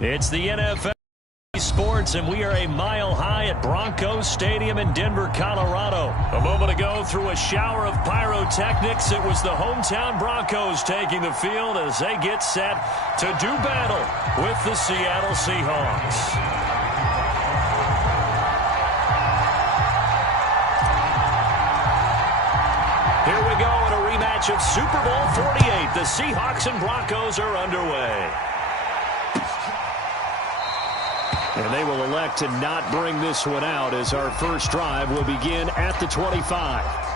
It's the NFL Sports, and we are a mile high at Broncos Stadium in Denver, Colorado. A moment ago, through a shower of pyrotechnics, it was the hometown Broncos taking the field as they get set to do battle with the Seattle Seahawks. Here we go in a rematch of Super Bowl 48. The Seahawks and Broncos are underway. And they will elect to not bring this one out as our first drive will begin at the 25.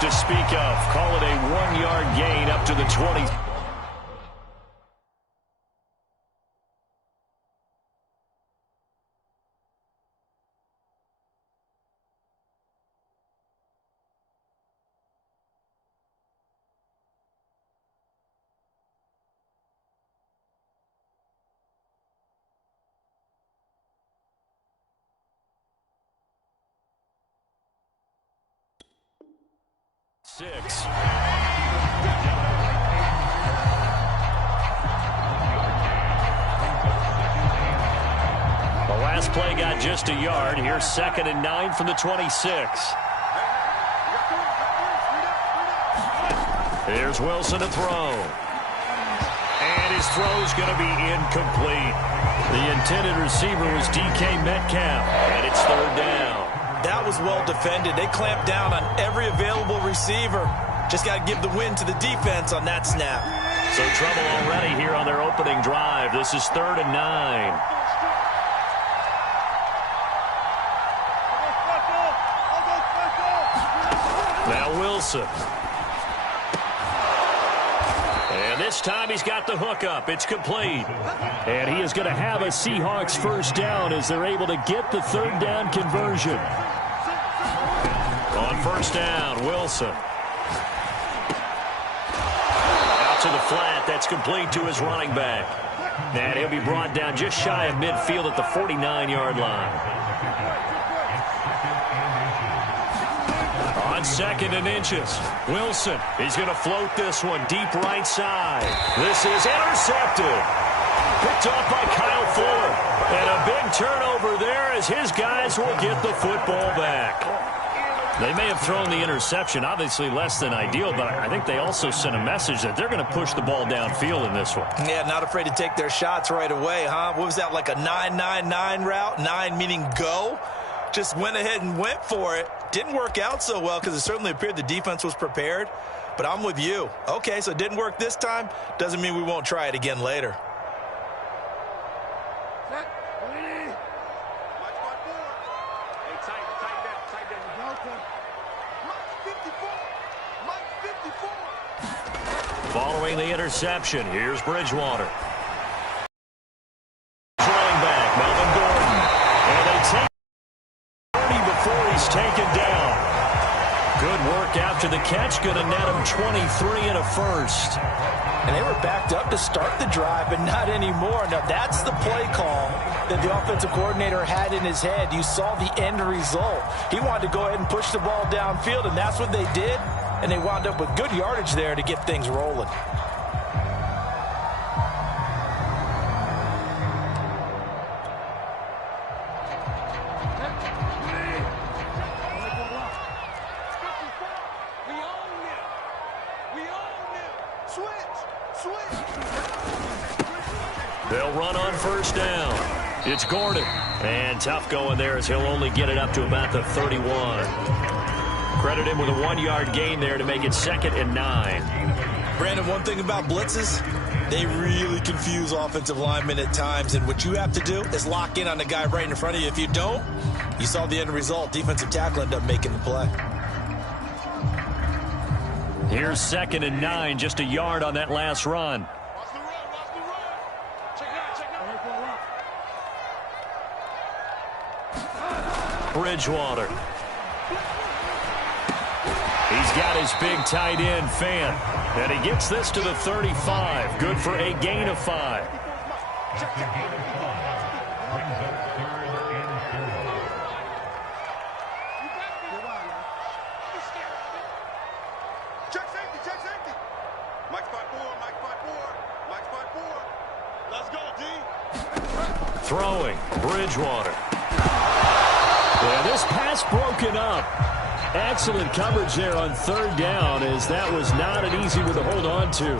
To speak of, call it a 1-yard gain up to the 20. Six. The last play got just a yard. Here's 2nd and 9 from the 26. Here's Wilson to throw. And his throw's going to be incomplete. The intended receiver was DK Metcalf, and it's 3rd down. That was well defended. They clamped down on every available receiver. Just got to give the win to the defense on that snap. So trouble already here on their opening drive. This is 3rd and 9. Now Wilson. And this time he's got the hook up. It's complete. And he is going to have a Seahawks first down as they're able to get the 3rd down conversion. On 1st down, Wilson. Out to the flat. That's complete to his running back. And he'll be brought down just shy of midfield at the 49-yard line. On 2nd and inches, Wilson. He's going to float this one deep right side. This is intercepted. Picked off by Kyle Fuller. And a big turnover there as his guys will get the football back. They may have thrown the interception, obviously less than ideal, but I think they also sent a message that they're going to push the ball downfield in this one. Yeah, not afraid to take their shots right away, huh? What was that, like a 9-9-9 route? 9 meaning go? Just went ahead and went for it. Didn't work out so well because it certainly appeared the defense was prepared. But I'm with you. Okay, so it didn't work this time. Doesn't mean we won't try it again later. Following the interception, here's Bridgewater. Running back, Melvin Gordon. And they take 30 before he's taken down. Good work after the catch. Going to net him 23 and a first. And they were backed up to start the drive, but not anymore. Now, that's the play call that the offensive coordinator had in his head. You saw the end result. He wanted to go ahead and push the ball downfield, and that's what they did. And they wound up with good yardage there to get things rolling. They'll run on 1st down. It's Gordon. And tough going there as he'll only get it up to about the 31. Credit him with a 1-yard gain there to make it 2nd and 9. Brandon, one thing about blitzes, They really confuse offensive linemen at times, and what you have to do is lock in on the guy right in front of you. If you don't, you saw the end result. Defensive tackle ended up making the play. Here's 2nd and 9, just a yard on that last run. Bridgewater. He's got his big tight end, Fant. And he gets this to the 35. Good for a gain of 5. Check safety. Mike spot 4. Let's go, D. Throwing, Bridgewater. Yeah, this pass broken up. Excellent coverage there on 3rd down, as that was not an easy one to hold on to.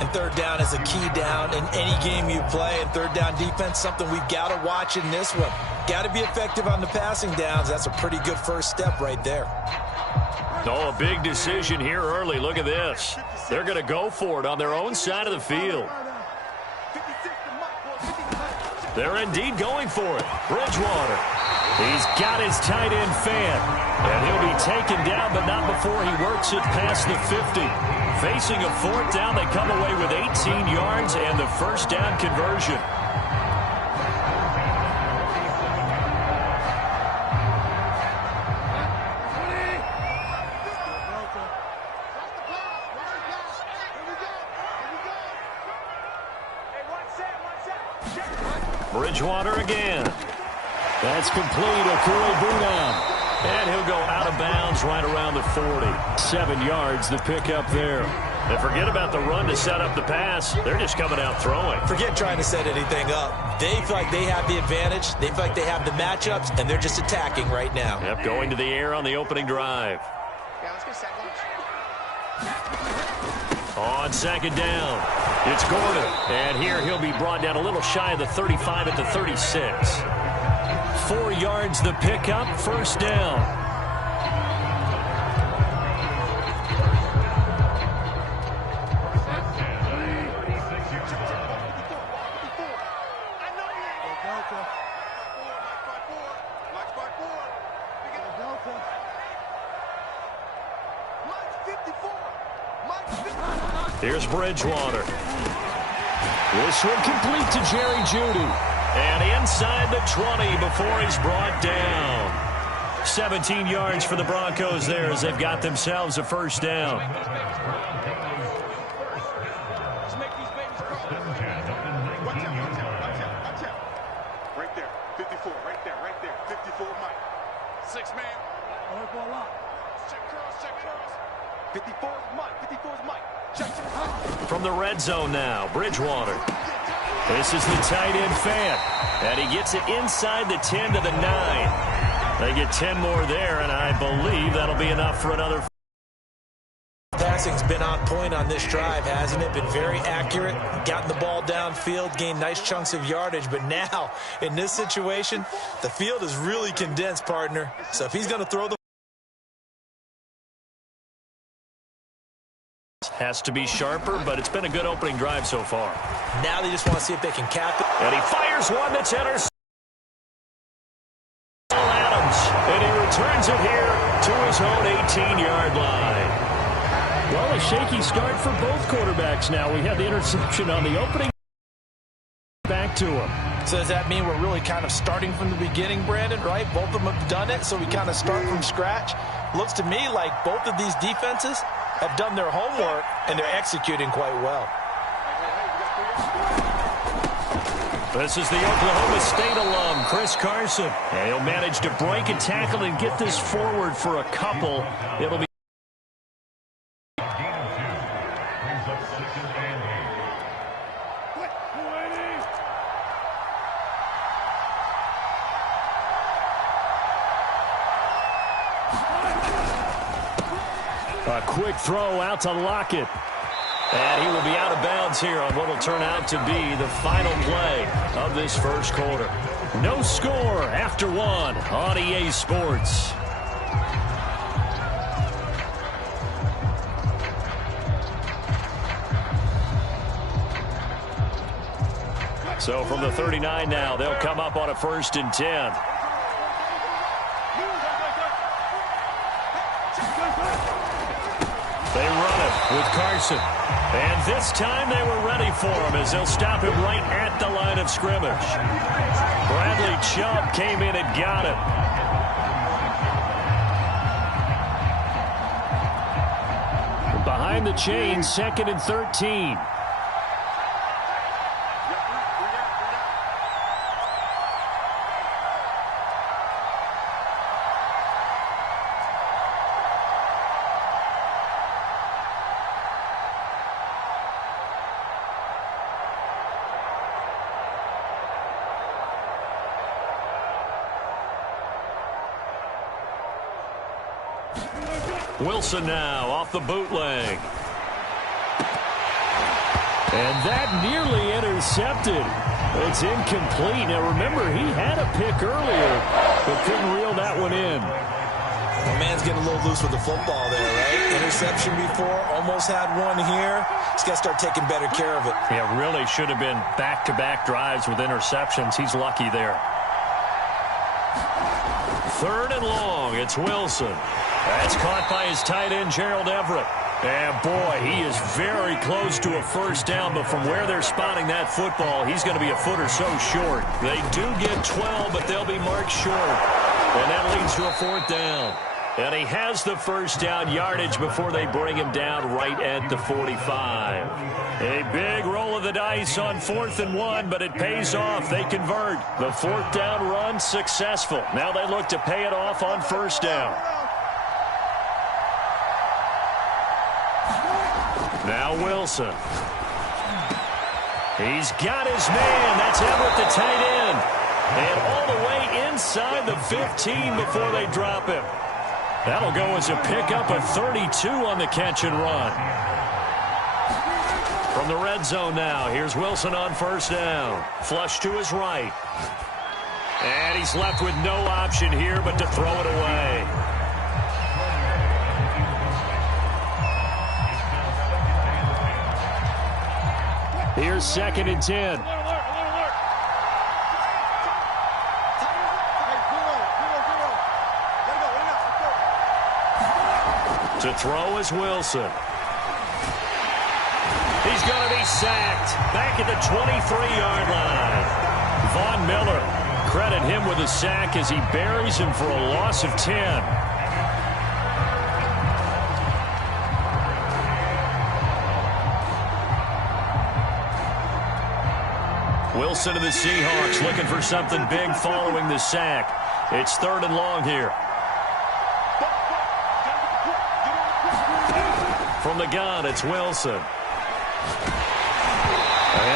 And 3rd down is a key down in any game you play. And 3rd down defense, something we've got to watch in this one. Got to be effective on the passing downs. That's a pretty good first step right there. Oh, a big decision here early. Look at this. They're going to go for it on their own side of the field. They're indeed going for it. Bridgewater. He's got his tight end, Fant. And he'll be taken down, but not before he works it past the 50. Facing a 4th down, they come away with 18 yards and the first down conversion. Bridgewater again. That's complete. Okure-Bunam. And he'll go out of bounds right around the 40. 7 yards, the pickup there. And forget about the run to set up the pass. They're just coming out throwing. Forget trying to set anything up. They feel like they have the advantage. They feel like they have the matchups, and they're just attacking right now. Yep, going to the air on the opening drive. Yeah, let's get second. On 2nd down, it's Gordon. And here he'll be brought down a little shy of the 35 at the 36. 4 yards the pickup, 1st down. Here's Bridgewater. This one complete to Jerry Jeudy. And inside the 20 before he's brought down. 17 yards for the Broncos there as they've got themselves a 1st down. Let's make these babies crawl. Watch out. Right there. 54. Right there. 54, Mike. 6 man. Check curls. 54 is Mike. Check. From the red zone now, Bridgewater. This is the tight end, Fant. And he gets it inside the 10 to the 9. They get 10 more there, and I believe that'll be enough for another. Passing's been on point on this drive, hasn't it? Been very accurate, gotten the ball downfield, gained nice chunks of yardage. But now, in this situation, the field is really condensed, partner. So if he's going to throw the has to be sharper, but it's been a good opening drive so far. Now they just want to see if they can cap it. And he fires one that's intercepted. Adams, and he returns it here to his own 18-yard line. Well, a shaky start for both quarterbacks now. We had the interception on the opening. Back to him. So does that mean we're really kind of starting from the beginning, Brandon, right? Both of them have done it, so we kind of start from scratch. Looks to me like both of these defenses have done their homework, and they're executing quite well. This is the Oklahoma State alum, Chris Carson. And he'll manage to break a tackle and get this forward for a couple. It'll be a quick throw out to Lockett. And he will be out of bounds here on what will turn out to be the final play of this first quarter. No score after 1 on EA Sports. So from the 39 now, they'll come up on a 1st and 10. They run it with Carson. And this time they were ready for him as they'll stop him right at the line of scrimmage. Bradley Chubb came in and got him. Behind the chains, 2nd and 13. Wilson now off the bootleg. And that nearly intercepted. It's incomplete. Now remember, he had a pick earlier, but couldn't reel that one in. The man's getting a little loose with the football there, right? Interception before, almost had one here. He's got to start taking better care of it. Yeah, really should have been back-to-back drives with interceptions. He's lucky there. 3rd and long. It's Wilson. That's caught by his tight end, Gerald Everett. And, boy, he is very close to a 1st down, but from where they're spotting that football, he's going to be a foot or so short. They do get 12, but they'll be marked short. And that leads to a 4th down. And he has the 1st down yardage before they bring him down right at the 45. A big roll of the dice on 4th and 1, but it pays off. They convert. The 4th down run successful. Now they look to pay it off on 1st down. Now Wilson. He's got his man. That's Everett, the tight end. And all the way inside the 15 before they drop him. That'll go as a pickup of 32 on the catch and run. From the red zone now, here's Wilson on 1st down. Flush to his right. And he's left with no option here but to throw it away. Here's 2nd and 10. To throw is Wilson. He's going to be sacked back at the 23-yard line. Von Miller, credit him with a sack as he buries him for a loss of 10. Wilson of the Seahawks looking for something big following the sack. It's 3rd and long here. From the gun, it's Wilson. And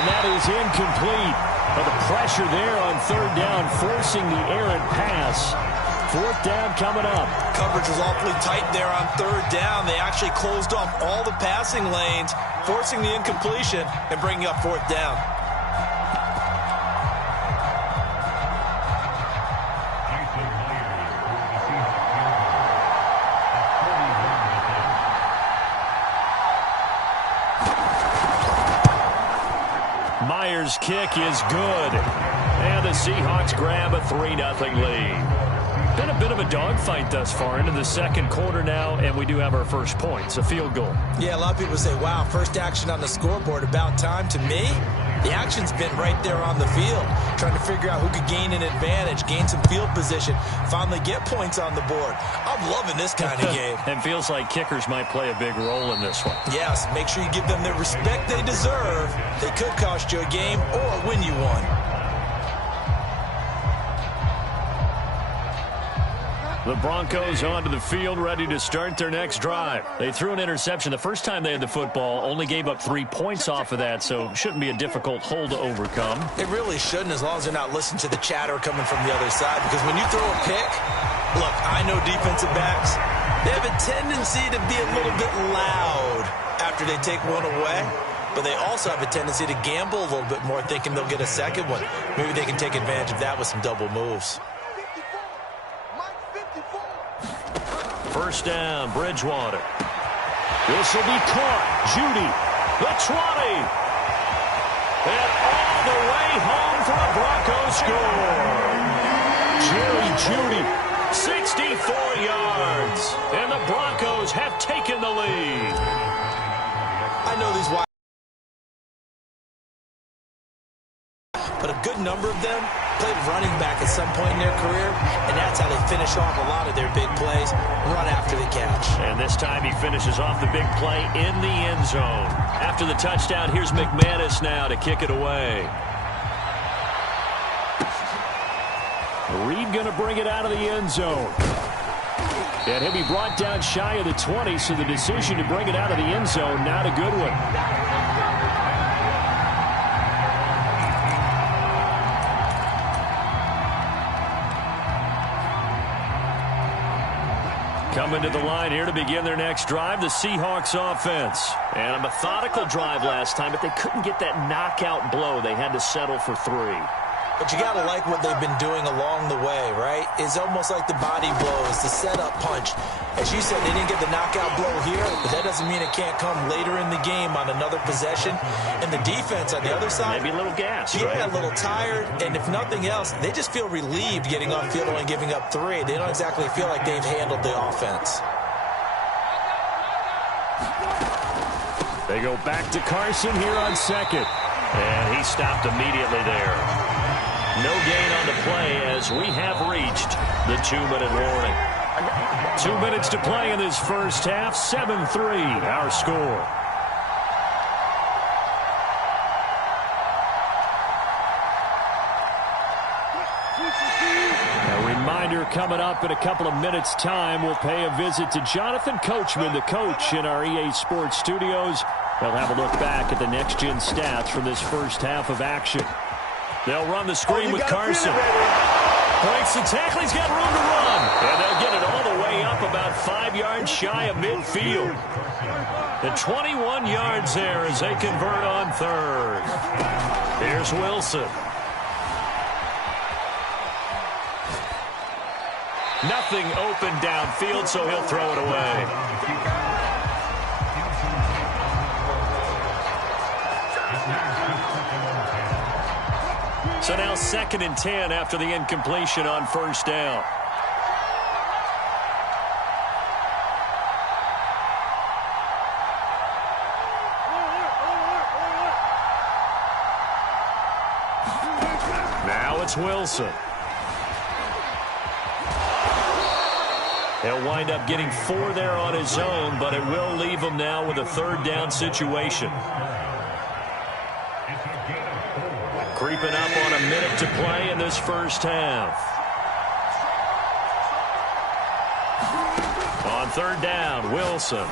that is incomplete. But the pressure there on 3rd down, forcing the errant pass. 4th down coming up. Coverage was awfully tight there on 3rd down. They actually closed off all the passing lanes, forcing the incompletion and bringing up 4th down. Myers' kick is good. And the Seahawks grab a 3-0 lead. Been a bit of a dogfight thus far into the 2nd quarter now, and we do have our first points, a field goal. Yeah, a lot of people say, wow, first action on the scoreboard, about time. To me, the action's been right there on the field, trying to figure out who could gain an advantage, gain some field position, finally get points on the board. I'm loving this kind of game. It feels like kickers might play a big role in this one. Yes, make sure you give them the respect they deserve. They could cost you a game or win you one. The Broncos onto the field, ready to start their next drive. They threw an interception the first time they had the football, only gave up 3 points off of that, so shouldn't be a difficult hole to overcome. It really shouldn't, as long as they're not listening to the chatter coming from the other side, because when you throw a pick, look, I know defensive backs, they have a tendency to be a little bit loud after they take one away, but they also have a tendency to gamble a little bit more, thinking they'll get a second one. Maybe they can take advantage of that with some double moves. 1st down, Bridgewater. This will be caught. Judy, the 20. And all the way home for a Broncos score. Jerry Jeudy, 64 yards, and the Broncos have taken the lead. I know these wide, but a good number of them played running back at some point in their career, and that's how they finish off a lot of their big plays, run after the catch. And this time he finishes off the big play in the end zone. After the touchdown, here's McManus now to kick it away. Reed going to bring it out of the end zone. And he'll be brought down shy of the 20, so the decision to bring it out of the end zone, not a good one. Coming to the line here to begin their next drive, the Seahawks offense. And a methodical drive last time, but they couldn't get that knockout blow. They had to settle for 3. But you got to like what they've been doing along the way, right? It's almost like the body blows, the setup punch. As you said, they didn't get the knockout blow here, but that doesn't mean it can't come later in the game on another possession. And the defense on the other side, maybe a little gas, yeah, right? A little tired. And if nothing else, they just feel relieved getting off field and giving up 3. They don't exactly feel like they've handled the offense. They go back to Carson here on second. And he stopped immediately there. No gain on the play as we have reached the 2-minute warning. 2 minutes to play in this first half. 7-3 our score. A reminder coming up in a couple of minutes' time. We'll pay a visit to Jonathan Coachman, the coach in our EA Sports studios. They'll have a look back at the next-gen stats from this first half of action. They'll run the screen with Carson. Breaks the tackle. He's got room to run. And they'll get it all the way up about 5 yards shy of midfield. The 21 yards there as they convert on third. Here's Wilson. Nothing open downfield, so he'll throw it away. So now 2nd and 10 after the incompletion on first down. Now it's Wilson. He'll wind up getting 4 there on his own, but it will leave him now with a 3rd down situation. Creeping up on a minute to play in this first half. On 3rd down, Wilson.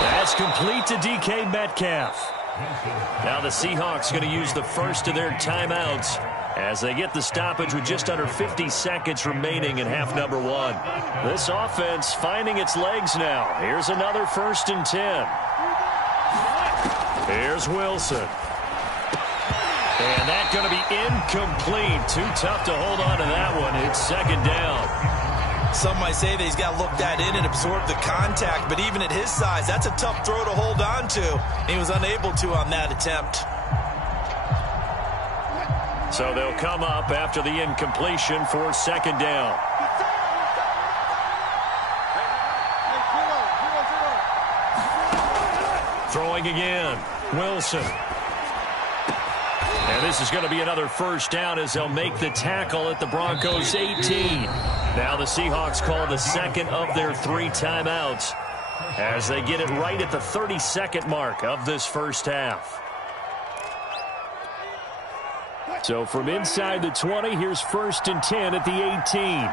That's complete to DK Metcalf. Now the Seahawks going to use the first of their timeouts as they get the stoppage with just under 50 seconds remaining in half number 1. This offense finding its legs now. Here's another 1st and 10. Here's Wilson. And that's going to be incomplete. Too tough to hold on to that one. It's 2nd down. Some might say that he's got to look that in and absorb the contact, but even at his size, that's a tough throw to hold on to. He was unable to on that attempt. So they'll come up after the incompletion for 2nd down. Throwing again. Wilson. And this is going to be another 1st down as they'll make the tackle at the Broncos 18. Now the Seahawks call the 2nd of their 3 timeouts as they get it right at the 32nd mark of this first half. So from inside the 20, here's 1st and 10 at the 18.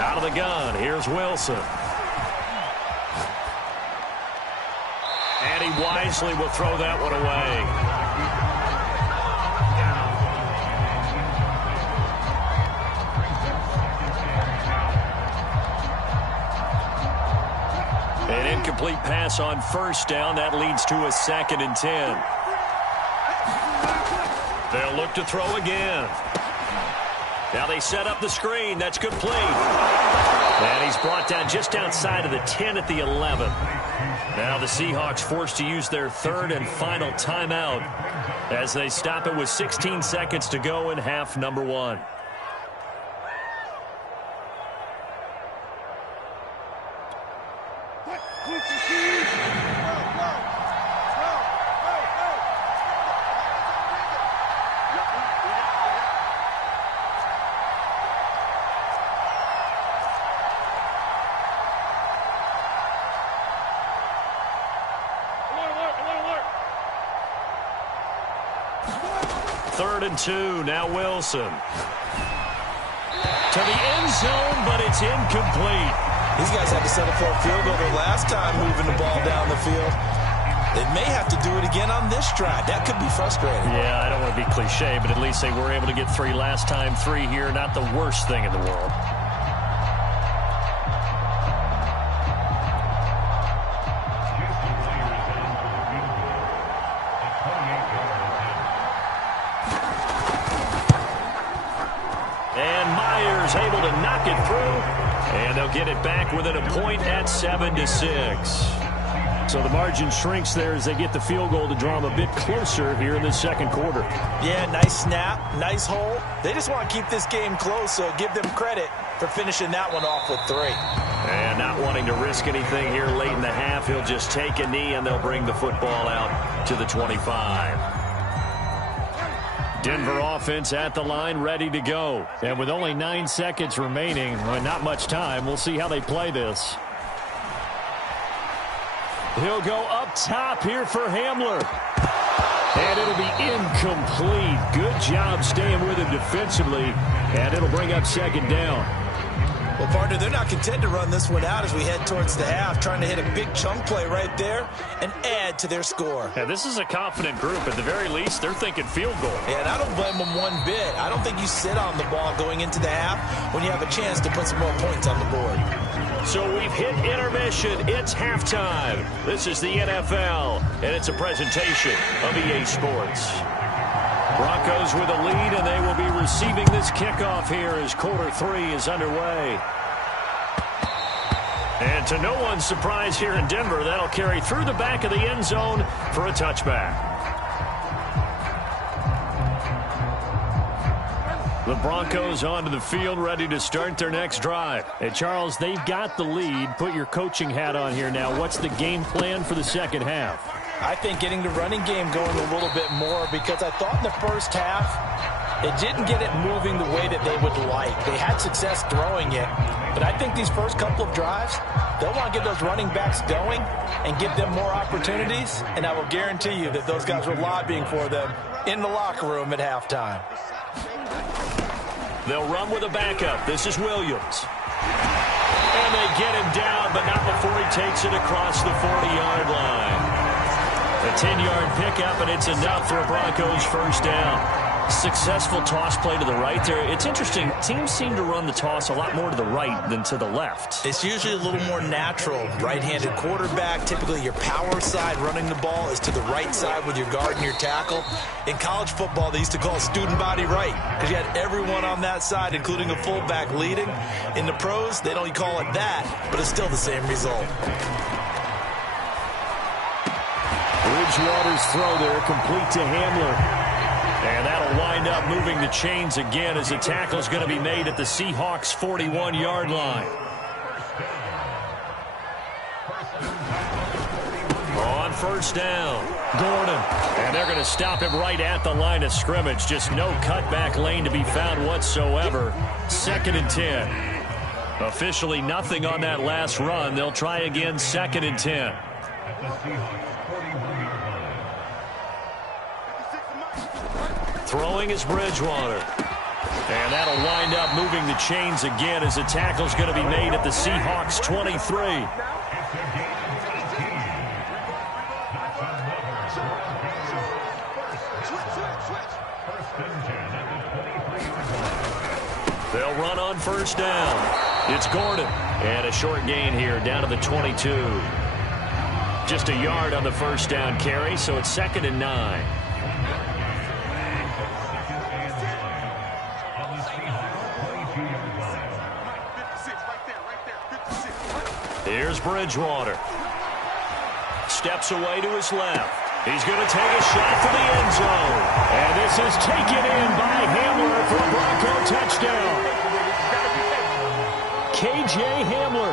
Out of the gun, here's Wilson. And he wisely will throw that one away. An incomplete pass on 1st down. That leads to a 2nd and 10. They'll look to throw again. Now they set up the screen. That's complete. And he's brought down just outside of the 10 at the 11. Now the Seahawks forced to use their third and final timeout as they stop it with 16 seconds to go in half number 1. Third and 2, now Wilson. To the end zone, but it's incomplete. These guys had to settle for a field goal their last time moving the ball down the field. They may have to do it again on this drive. That could be frustrating. Yeah, I don't want to be cliche, but at least they were able to get 3 last time. 3 here, not the worst thing in the world. Able to knock it through, and they'll get it back within a point at 7-6. So the margin shrinks there as they get the field goal to draw them a bit closer here in the second quarter. Yeah, nice snap, nice hole. They just want to keep this game close, so give them credit for finishing that one off with 3. And not wanting to risk anything here late in the half, he'll just take a knee, and they'll bring the football out to the 25. Denver offense at the line, ready to go. And with only 9 seconds remaining, well, not much time, we'll see how they play this. He'll go up top here for Hamler. And it'll be incomplete. Good job staying with him defensively. And it'll bring up second down. Well, partner, they're not content to run this one out as we head towards the half, trying to hit a big chunk play right there and add to their score. Yeah, this is a confident group. At the very least, they're thinking field goal. Yeah, and I don't blame them one bit. I don't think you sit on the ball going into the half when you have a chance to put some more points on the board. So we've hit intermission. It's halftime. This is the NFL, and it's a presentation of EA Sports. Broncos with a lead, and they will be receiving this kickoff here as quarter 3 is underway. And to no one's surprise here in Denver, that'll carry through the back of the end zone for a touchback. The Broncos onto the field, ready to start their next drive. Hey, Charles, they've got the lead. Put your coaching hat on here now. What's the game plan for the second half? I think getting the running game going a little bit more, because I thought in the first half it didn't get it moving the way that they would like. They had success throwing it, but I think these first couple of drives, they'll want to get those running backs going and give them more opportunities, and I will guarantee you that those guys were lobbying for them in the locker room at halftime. They'll run with a backup. This is Williams. And they get him down, but not before he takes it across the 40-yard line. A 10-yard pickup, and it's enough for a Broncos first down. Successful toss play to the right there. It's interesting. Teams seem to run the toss a lot more to the right than to the left. It's usually a little more natural. Right-handed quarterback, typically your power side running the ball is to the right side with your guard and your tackle. In college football, they used to call student body right because you had everyone on that side, including a fullback leading. In the pros, they don't call it that, but it's still the same result. Bridgewater's throw there, complete to Hamler. And that'll wind up moving the chains again as the tackle's going to be made at the Seahawks' 41-yard line. On first down, Gordon. And they're going to stop him right at the line of scrimmage. Just no cutback lane to be found whatsoever. 2nd and 10. Officially nothing on that last run. They'll try again, 2nd and 10. Throwing is Bridgewater. And that'll wind up moving the chains again as the tackle's going to be made at the Seahawks' 23. They'll run on first down. It's Gordon. And a short gain here down to the 22. Just a yard on the first down carry, so it's 2nd and 9. Here's Bridgewater. Steps away to his left. He's going to take a shot for the end zone. And this is taken in by Hamler for a Bronco touchdown. K.J. Hamler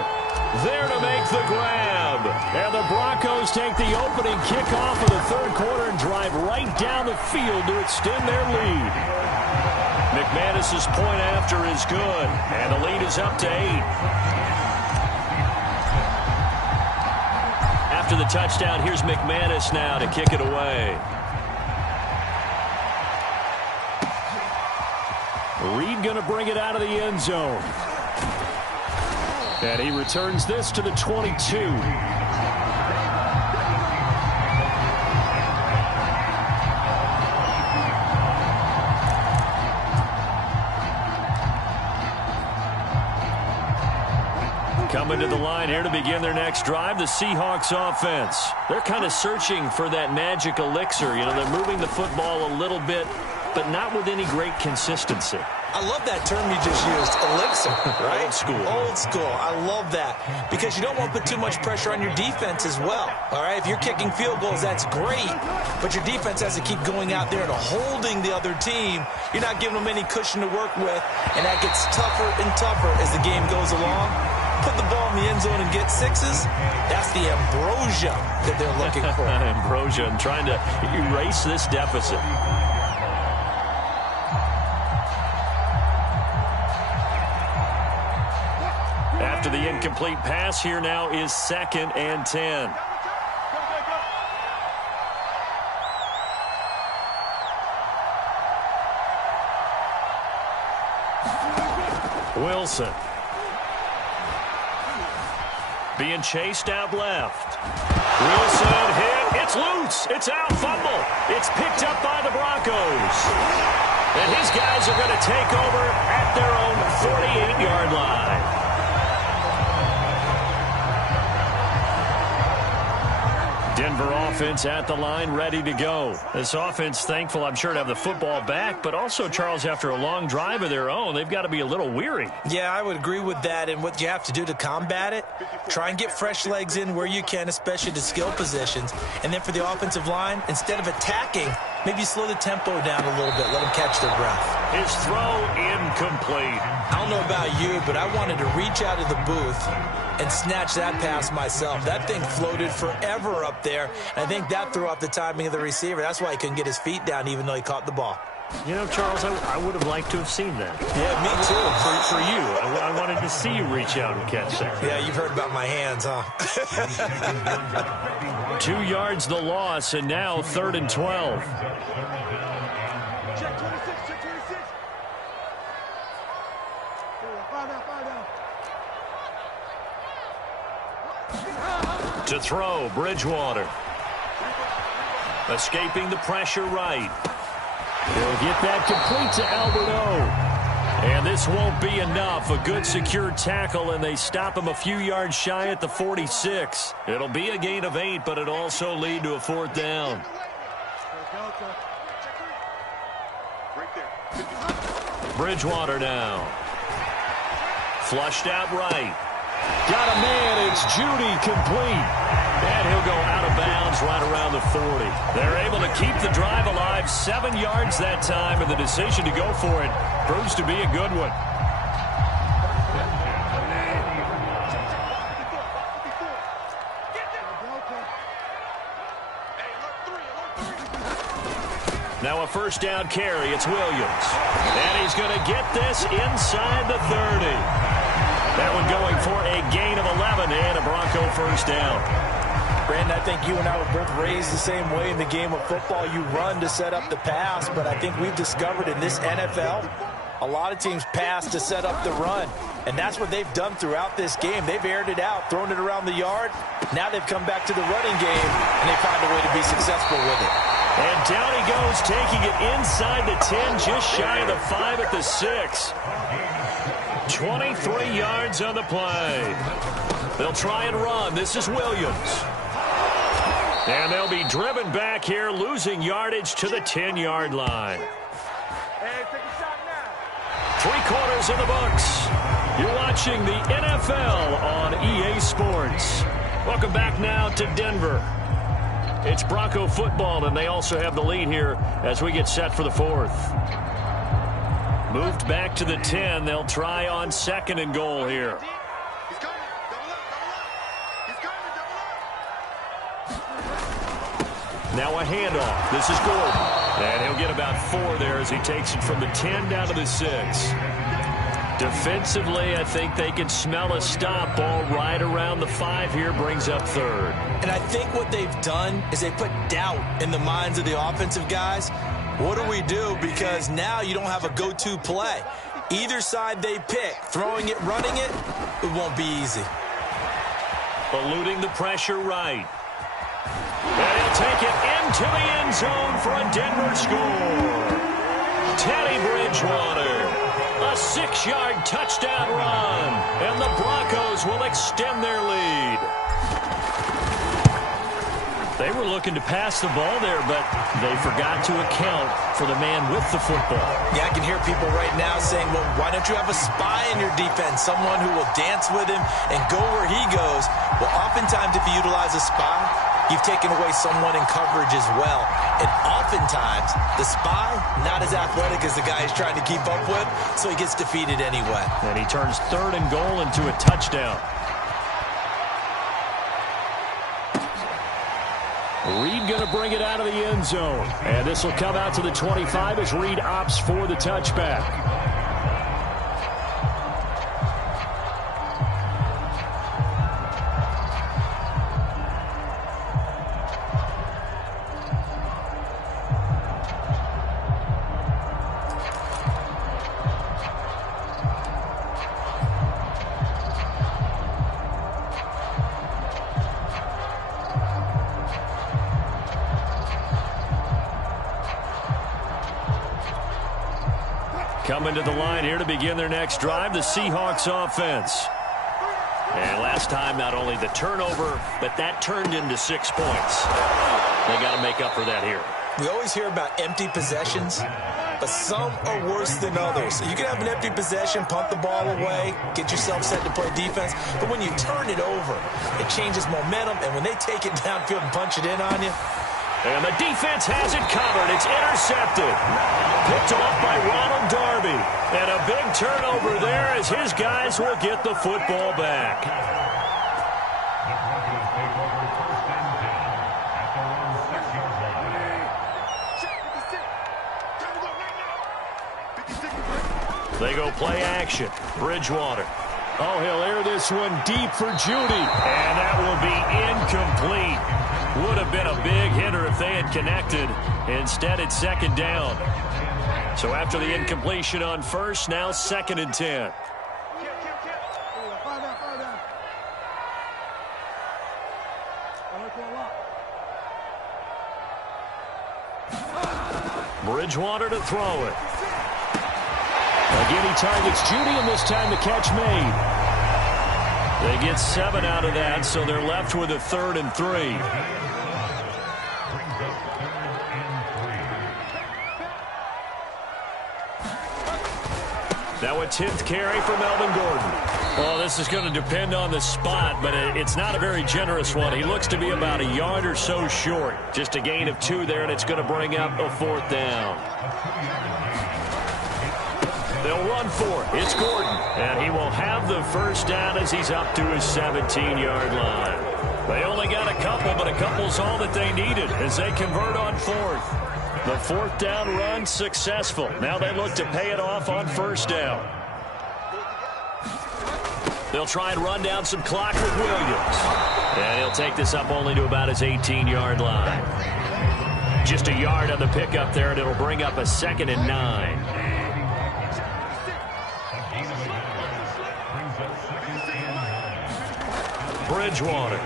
there to make the grab. And the Broncos take the opening kickoff of the third quarter and drive right down the field to extend their lead. McManus's point after is good, and the lead is up to 8. After the touchdown, here's McManus now to kick it away. Reed going to bring it out of the end zone. And he returns this to the 22. Coming to the line here to begin their next drive, the Seahawks offense. They're kind of searching for that magic elixir. You know, they're moving the football a little bit, but not with any great consistency. I love that term you just used, elixir, right? Old school. Old school. I love that because you don't want to put too much pressure on your defense as well, all right? If you're kicking field goals, that's great, but your defense has to keep going out there and holding the other team. You're not giving them any cushion to work with, and that gets tougher and tougher as the game goes along. Put the ball in the end zone and get sixes, that's the ambrosia that they're looking for. Ambrosia and trying to erase this deficit. After the incomplete pass, here now is 2nd and 10. Wilson. Being chased out left. Wilson hit. It's loose. It's out. Fumble. It's picked up by the Broncos. And these guys are going to take over at their own 48-yard line. Denver offense at the line, ready to go. This offense thankful, I'm sure, to have the football back, but also, Charles, after a long drive of their own, they've got to be a little weary. Yeah, I would agree with that, and what you have to do to combat it, try and get fresh legs in where you can, especially to skill positions. And then for the offensive line, instead of attacking, maybe slow the tempo down a little bit, let them catch their breath. His throw incomplete. I don't know about you, but I wanted to reach out of the booth and snatch that pass myself. That thing floated forever up there. I think that threw off the timing of the receiver. That's why he couldn't get his feet down even though he caught the ball. You know, Charles, I would have liked to have seen that. Yeah, me too. For you. I wanted to see you reach out and catch that. Yeah, you've heard about my hands, huh? 2 yards the loss, and now 3rd and 12. Check 26, check 26. To throw, Bridgewater. Escaping the pressure right. He'll get that complete to Alberto. And this won't be enough. A good secure tackle, and they stop him a few yards shy at the 46. It'll be a gain of 8, but it'll also lead to a 4th down. Bridgewater now. Flushed out right. Got a man. It's Judy complete. And he'll go out of bounds right around the 40. They're able to keep the drive alive. 7 yards that time, and the decision to go for it proves to be a good one. Now a 1st down carry. It's Williams. And he's going to get this inside the 30. That one going for a gain of 11 and a Bronco 1st down. Brandon, I think you and I were both raised the same way in the game of football. You run to set up the pass, but I think we've discovered in this NFL, a lot of teams pass to set up the run. And that's what they've done throughout this game. They've aired it out, thrown it around the yard. Now they've come back to the running game, and they find a way to be successful with it. And down he goes, taking it inside the 10, just shy of the 5 at the 6. 23 yards on the play. They'll try and run. This is Williams. And they'll be driven back here, losing yardage to the 10-yard line. Hey, take a shot now. 3 quarters in the books. You're watching the NFL on EA Sports. Welcome back now to Denver. It's Bronco football, and they also have the lead here as we get set for the fourth. Moved back to the 10. They'll try on 2nd and goal here. He's coming. Double up. He's coming. Double up. Now a handoff. This is Gordon. And he'll get about 4 there as he takes it from the 10 down to the 6. Defensively, I think they can smell a stop. Ball right around the 5 here, brings up 3rd. And I think what they've done is they put doubt in the minds of the offensive guys. What do we do? Because now you don't have a go-to play. Either side they pick, throwing it, running it, it won't be easy. Eluding the pressure right. And he'll take it into the end zone for a Denver score. Teddy Bridgewater. A 6-yard touchdown run, and the Broncos will extend their lead. They were looking to pass the ball there, but they forgot to account for the man with the football. Yeah, I can hear people right now saying, well, why don't you have a spy in your defense, someone who will dance with him and go where he goes? Well, oftentimes if you utilize a spy, you've taken away someone in coverage as well. And oftentimes, the spy, not as athletic as the guy he's trying to keep up with, so he gets defeated anyway. And he turns 3rd and goal into a touchdown. Reed going to bring it out of the end zone. And this will come out to the 25 as Reed opts for the touchback. Coming to the line here to begin their next drive, the Seahawks offense. And last time, not only the turnover, but that turned into 6 points. They got to make up for that here. We always hear about empty possessions, but some are worse than others. You can have an empty possession, punt the ball away, get yourself set to play defense, but when you turn it over, it changes momentum, and when they take it downfield and punch it in on you. And the defense has it covered. It's intercepted. Picked off by Ronald Darby. And a big turnover there as his guys will get the football back. They go play action. Bridgewater. Oh, he'll air this one deep for Judy. And that will be incomplete. Would have been a big hitter if they had connected. Instead, it's 2nd down. So after the incompletion on 1st, now 2nd and 10. Bridgewater to throw it. Again, he targets Judy, and this time the catch made. They get 7 out of that, so they're left with a 3rd and 3. Now a 10th carry for Melvin Gordon. Well, this is going to depend on the spot, but it's not a very generous one. He looks to be about a yard or so short. Just a gain of 2 there, and it's going to bring up a 4th down. They'll run for it. It's Gordon, and he will have the 1st down as he's up to his 17-yard line. They only got a couple, but a couple's all that they needed as they convert on 4th. The 4th down run successful. Now they look to pay it off on 1st down. They'll try and run down some clock with Williams. And he'll take this up only to about his 18-yard line. Just a yard on the pickup there, and it'll bring up a 2nd and 9. Bridgewater.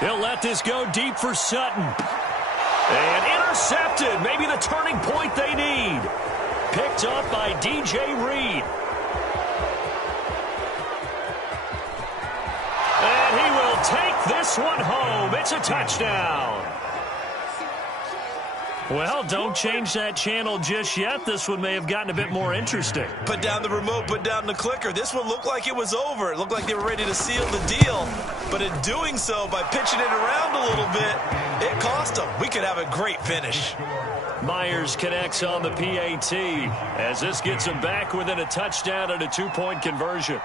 They'll let this go deep for Sutton. And intercepted. Maybe the turning point they need. Picked up by DJ Reed. And he will take this one home. It's a touchdown. Well, don't change that channel just yet. This one may have gotten a bit more interesting. Put down the remote, put down the clicker. This one looked like it was over. It looked like they were ready to seal the deal. But in doing so, by pitching it around a little bit, it cost them. We could have a great finish. Myers connects on the PAT as this gets them back within a touchdown and a 2-point conversion.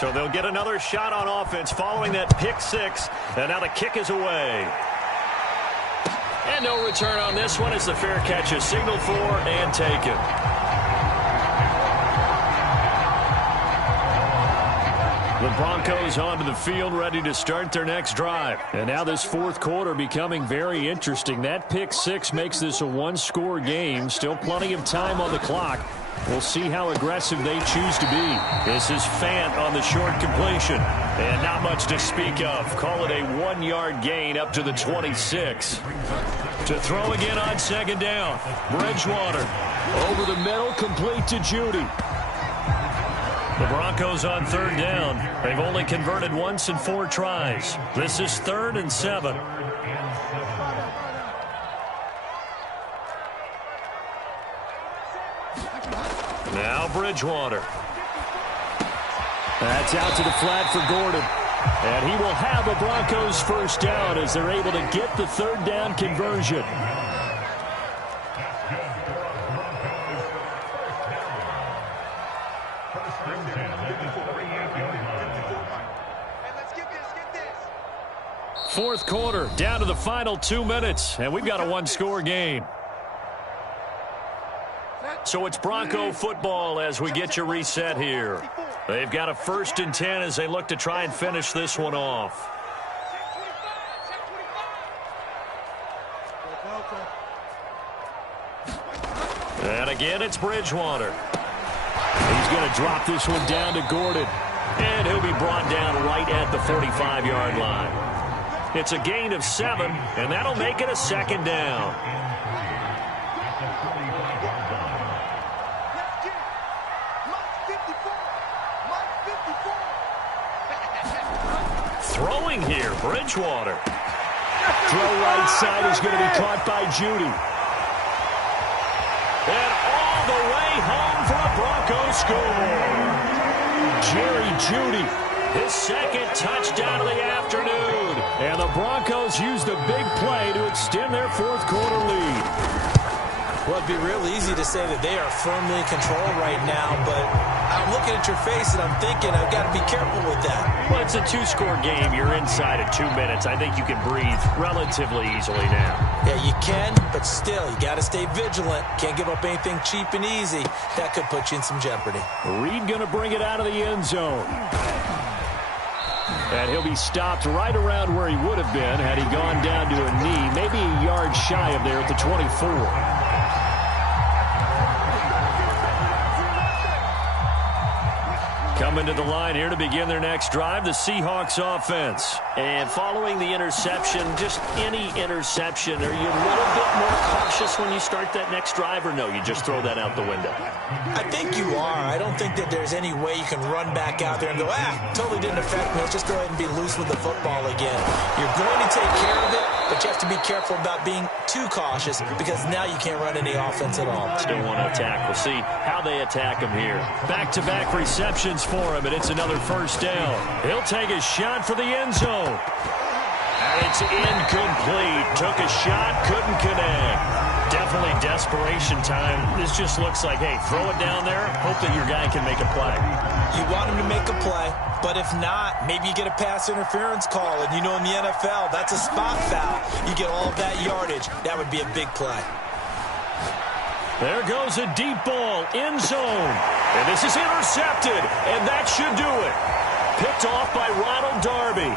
So they'll get another shot on offense following that pick six, and now the kick is away. And no return on this one as the fair catch is signaled for and taken. The Broncos onto the field ready to start their next drive. And now this fourth quarter becoming very interesting. That pick six makes this a one-score game. Still plenty of time on the clock. We'll see how aggressive they choose to be. This is Fant on the short completion. And not much to speak of. Call it a 1-yard gain up to the 26. To throw again on second down. Bridgewater over the middle, complete to Judy. The Broncos on third down. They've only converted once in 4 tries. This is 3rd and 7. Now Bridgewater. That's out to the flat for Gordon. And he will have a Broncos first down as they're able to get the third down conversion. Fourth quarter, down to the final 2 minutes, and we've got a one-score game. So it's Bronco football as we get you reset here. They've got a 1st and 10 as they look to try and finish this one off. And again, it's Bridgewater. He's going to drop this one down to Gordon. And he'll be brought down right at the 45-yard line. It's a gain of 7, and that'll make it a 2nd down. Throwing here, Bridgewater. Throw right side is going to be caught by Judy. And all the way home for a Broncos score. Jerry Judy, his 2nd touchdown of the afternoon. And the Broncos use the big play to extend their fourth quarter lead. Well, it'd be real easy to say that they are firmly in control right now, but I'm looking at your face and I'm thinking I've got to be careful with that. Well, it's a 2-score game. You're inside of 2 minutes. I think you can breathe relatively easily now. Yeah, you can, but still, you got to stay vigilant. Can't give up anything cheap and easy. That could put you in some jeopardy. Reed going to bring it out of the end zone. And he'll be stopped right around where he would have been had he gone down to a knee, maybe a yard shy of there at the 24. Coming to the line here to begin their next drive, the Seahawks offense. And following the interception, just any interception, are you a little bit more cautious when you start that next drive, or no, you just throw that out the window? I think you are. I don't think that there's any way you can run back out there and go, totally didn't affect me. Let's just go ahead and be loose with the football again. You're going to take care of it, but you have to be careful about being too cautious because now you can't run any offense at all. Still want to attack. We'll see how they attack him here. Back-to-back receptions for him, and it's another first down. He'll take a shot for the end zone. And it's incomplete. Took a shot, couldn't connect. Definitely desperation time. This just looks like, hey, throw it down there, hope that your guy can make a play. You want him to make a play, but if not, maybe you get a pass interference call, and you know in the NFL, that's a spot foul. You get all of that yardage. That would be a big play. There goes a deep ball, end zone. And this is intercepted, and that should do it. Picked off by Ronald Darby.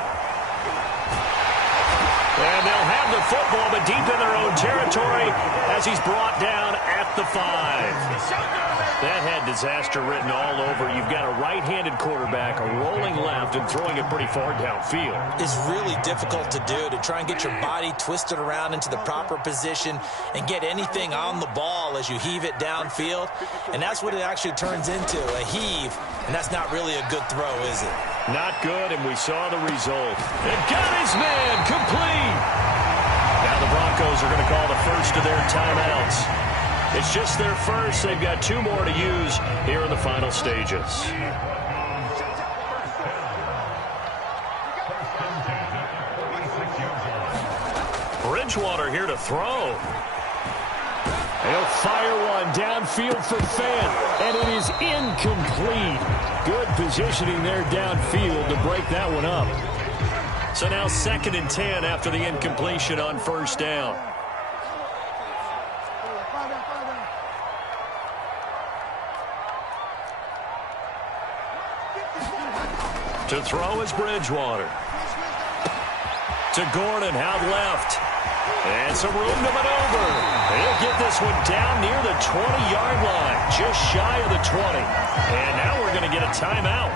And they'll have the football, but deep in their own territory as he's brought down at the 5. That had disaster written all over. You've got a right-handed quarterback, a rolling left, and throwing it pretty far downfield. It's really difficult to do, to try and get your body twisted around into the proper position and get anything on the ball as you heave it downfield. And that's what it actually turns into, a heave. And that's not really a good throw, is it? Not good, and we saw the result. And got his man complete. Now the Broncos are going to call the first of their timeouts. It's just their first. They've got 2 more to use here in the final stages. Bridgewater here to throw. He'll fire one downfield for Fant, and it is incomplete. Good positioning there downfield to break that one up. So now 2nd and 10 after the incompletion on first down. To throw is Bridgewater. To Gordon, out left. And some room to maneuver. He'll get this one down near the 20-yard line, just shy of the 20. And now we're going to get a timeout.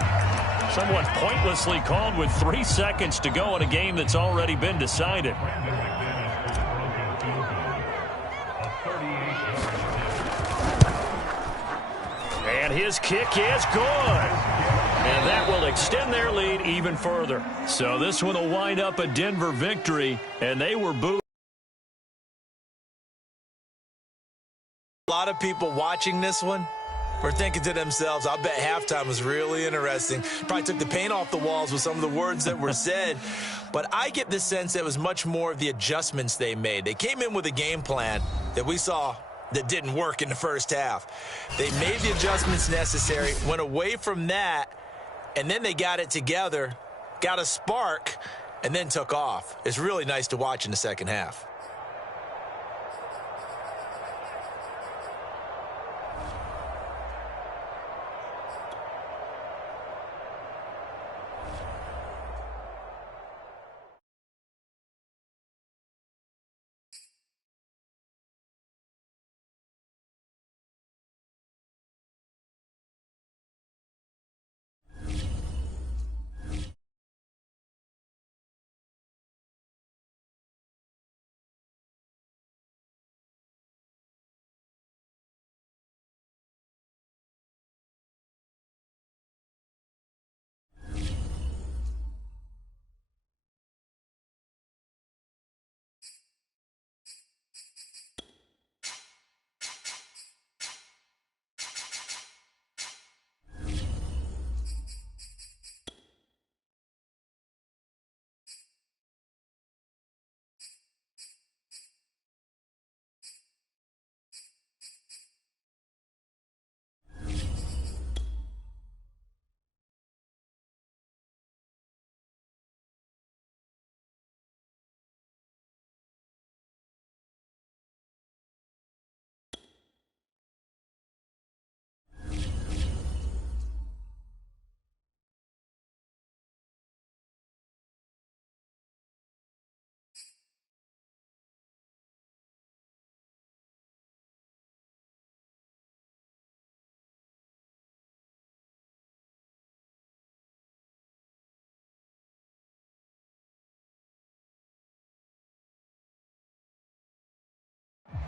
Somewhat pointlessly called with 3 seconds to go in a game that's already been decided. And his kick is good. And that will extend their lead even further. So this one will wind up a Denver victory, and they were booed. A lot of people watching this one were thinking to themselves, I bet halftime was really interesting. Probably took the paint off the walls with some of the words that were said. But I get the sense that it was much more of the adjustments they made. They came in with a game plan that we saw that didn't work in the first half. They made the adjustments necessary, went away from that, and then they got it together, got a spark, and then took off. It's really nice to watch in the second half.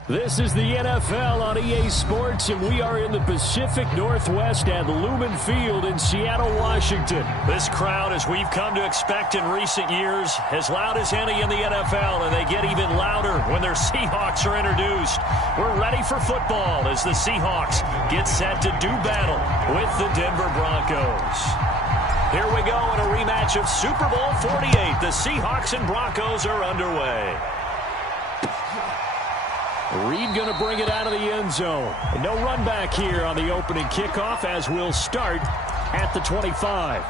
This is the NFL on EA Sports, and we are in the Pacific Northwest at Lumen Field in Seattle, Washington. This crowd, as we've come to expect in recent years, as loud as any in the NFL, and they get even louder when their Seahawks are introduced. We're ready for football as the Seahawks get set to do battle with the Denver Broncos. Here we go in a rematch of Super Bowl 48. The Seahawks and Broncos are underway. Reed going to bring it out of the end zone. No run back here on the opening kickoff as we'll start at the 25.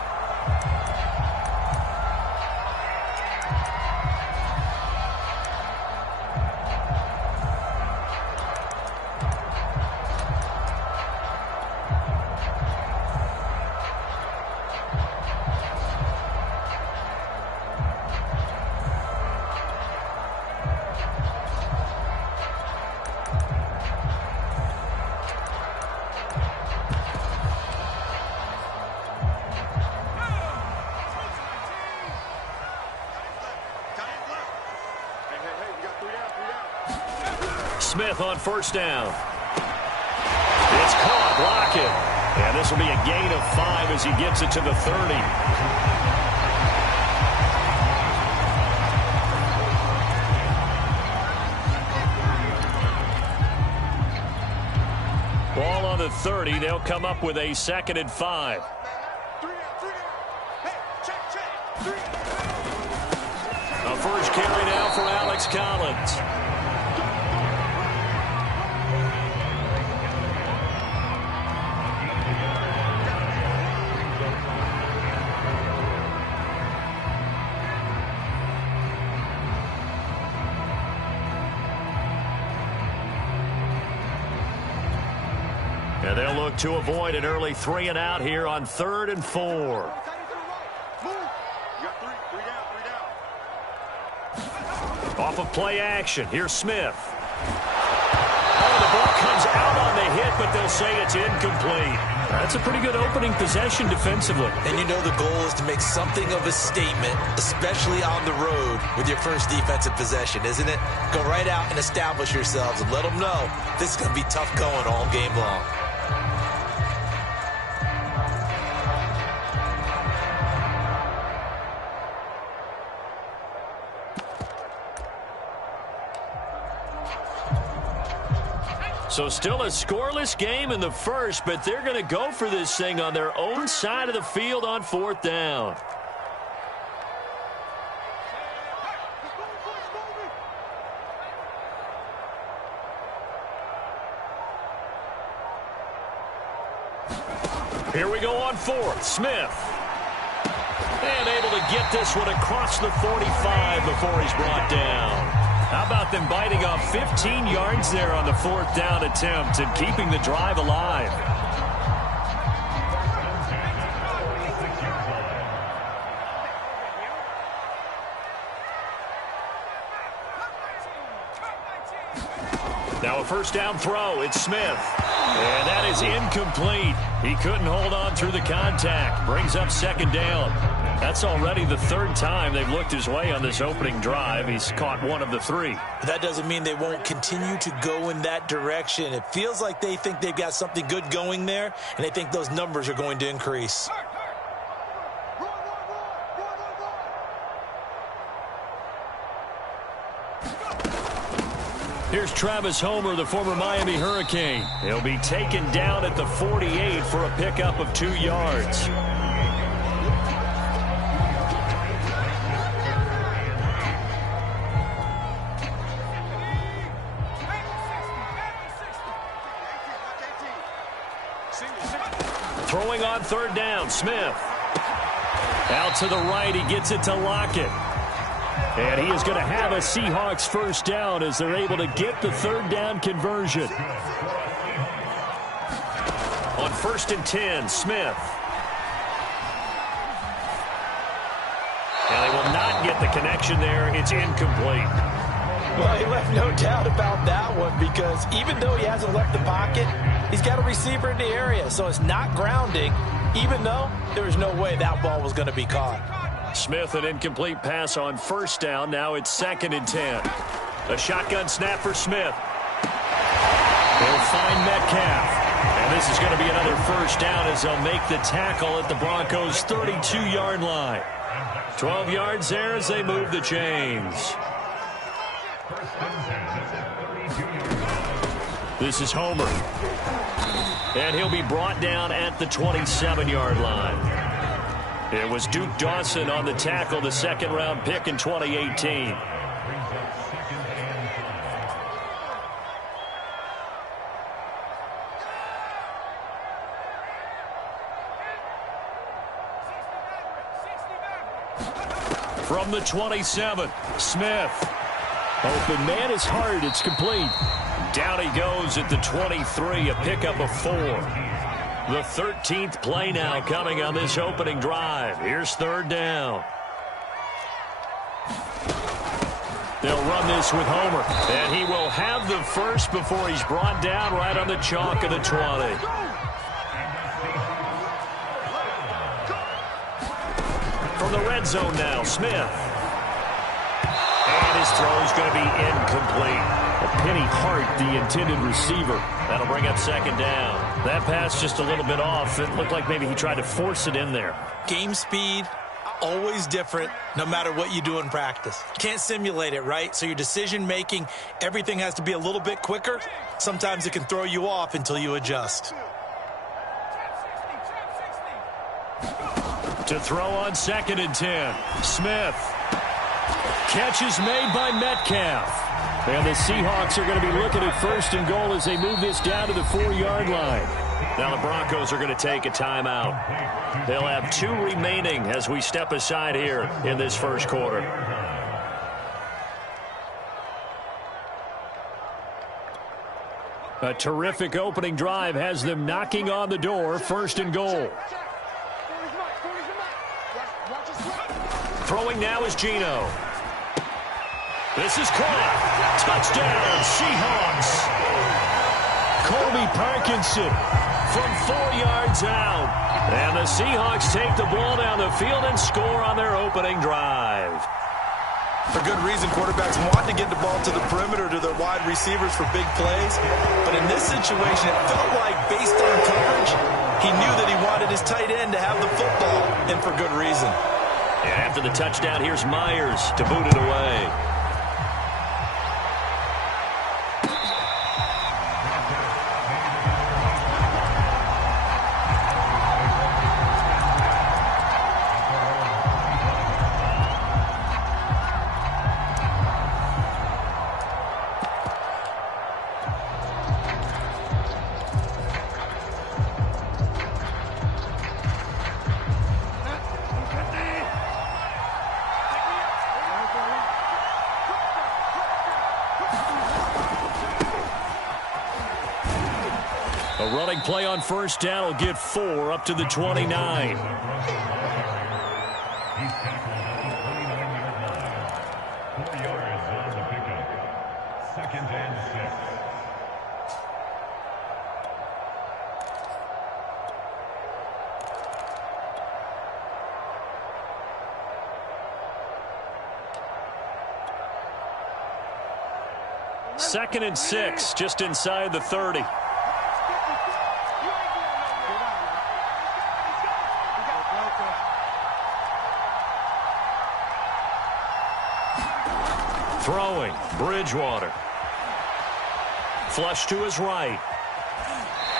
Smith on first down. It's caught, Lockett. And this will be a gain of 5 as he gets it to the 30. the 30. They'll come up with a 2nd and 5. 3 out. Hey, check. 3 A first carry now for Alex Collins. And they'll look to avoid an early 3 and out here on 3rd and 4. Move. You got 3 down. Off of play action, here's Smith. Oh, the ball comes out on the hit, but they'll say it's incomplete. That's a pretty good opening possession defensively. And you know the goal is to make something of a statement, especially on the road with your first defensive possession, isn't it? Go right out and establish yourselves and let them know this is going to be tough going all game long. So still a scoreless game in the first, but they're going to go for this thing on their own side of the field on 4th down. Here we go on 4th. Smith. And able to get this one across the 45 before he's brought down. How about them biting off 15 yards there on the 4th down attempt and keeping the drive alive? Now a first down throw. It's Smith. And that is incomplete. He couldn't hold on through the contact. Brings up 2nd down. That's already the 3rd time they've looked his way on this opening drive. He's caught 1 of the 3. That doesn't mean they won't continue to go in that direction. It feels like they think they've got something good going there, and they think those numbers are going to increase. Here's Travis Homer, the former Miami Hurricane. He'll be taken down at the 48 for a pickup of 2 yards. Throwing on 3rd down, Smith. Out to the right, he gets it to Lockett. And he is going to have a Seahawks first down as they're able to get the 3rd down conversion. On 1st and 10, Smith. And they will not get the connection there. It's incomplete. Well, he left no doubt about that one because even though he hasn't left the pocket, he's got a receiver in the area, so it's not grounding, even though there was no way that ball was going to be caught. Smith, an incomplete pass on 1st down. Now it's 2nd and 10. A shotgun snap for Smith. They'll find Metcalf. And this is going to be another first down as they'll make the tackle at the Broncos' 32-yard line. 12 yards there as they move the chains. This is Homer. And he'll be brought down at the 27-yard line. It was Duke Dawson on the tackle, the 2nd-round pick in 2018. From the 27, Smith. Open man is hard. It's complete. Down he goes at the 23, a pickup of 4. The 13th play now coming on this opening drive. Here's 3rd down. They'll run this with Homer. And he will have the first before he's brought down right on the chalk of the 20. From the red zone now, Smith. And his throw is going to be incomplete. Penny Hart, the intended receiver. That'll bring up 2nd down. That pass just a little bit off. It looked like maybe he tried to force it in there. Game speed, always different no matter what you do in practice. Can't simulate it, right? So your decision-making, everything has to be a little bit quicker. Sometimes it can throw you off until you adjust. To throw on 2nd and 10. Smith. Catch is made by Metcalf. And the Seahawks are going to be looking at 1st and goal as they move this down to the 4-yard line. Now the Broncos are going to take a timeout. They'll have 2 remaining as we step aside here in this first quarter. A terrific opening drive has them knocking on the door. 1st and goal. Throwing now is Geno. This is caught. Touchdown, Seahawks. Colby Parkinson from 4 yards out. And the Seahawks take the ball down the field and score on their opening drive. For good reason, quarterbacks want to get the ball to the perimeter to their wide receivers for big plays. But in this situation, it felt like based on coverage, he knew that he wanted his tight end to have the football, and for good reason. And after the touchdown, here's Myers to boot it away. A running play on 1st down will get 4 up to the 29. Second and 6, just inside the 30. Throwing, Bridgewater. Flush to his right.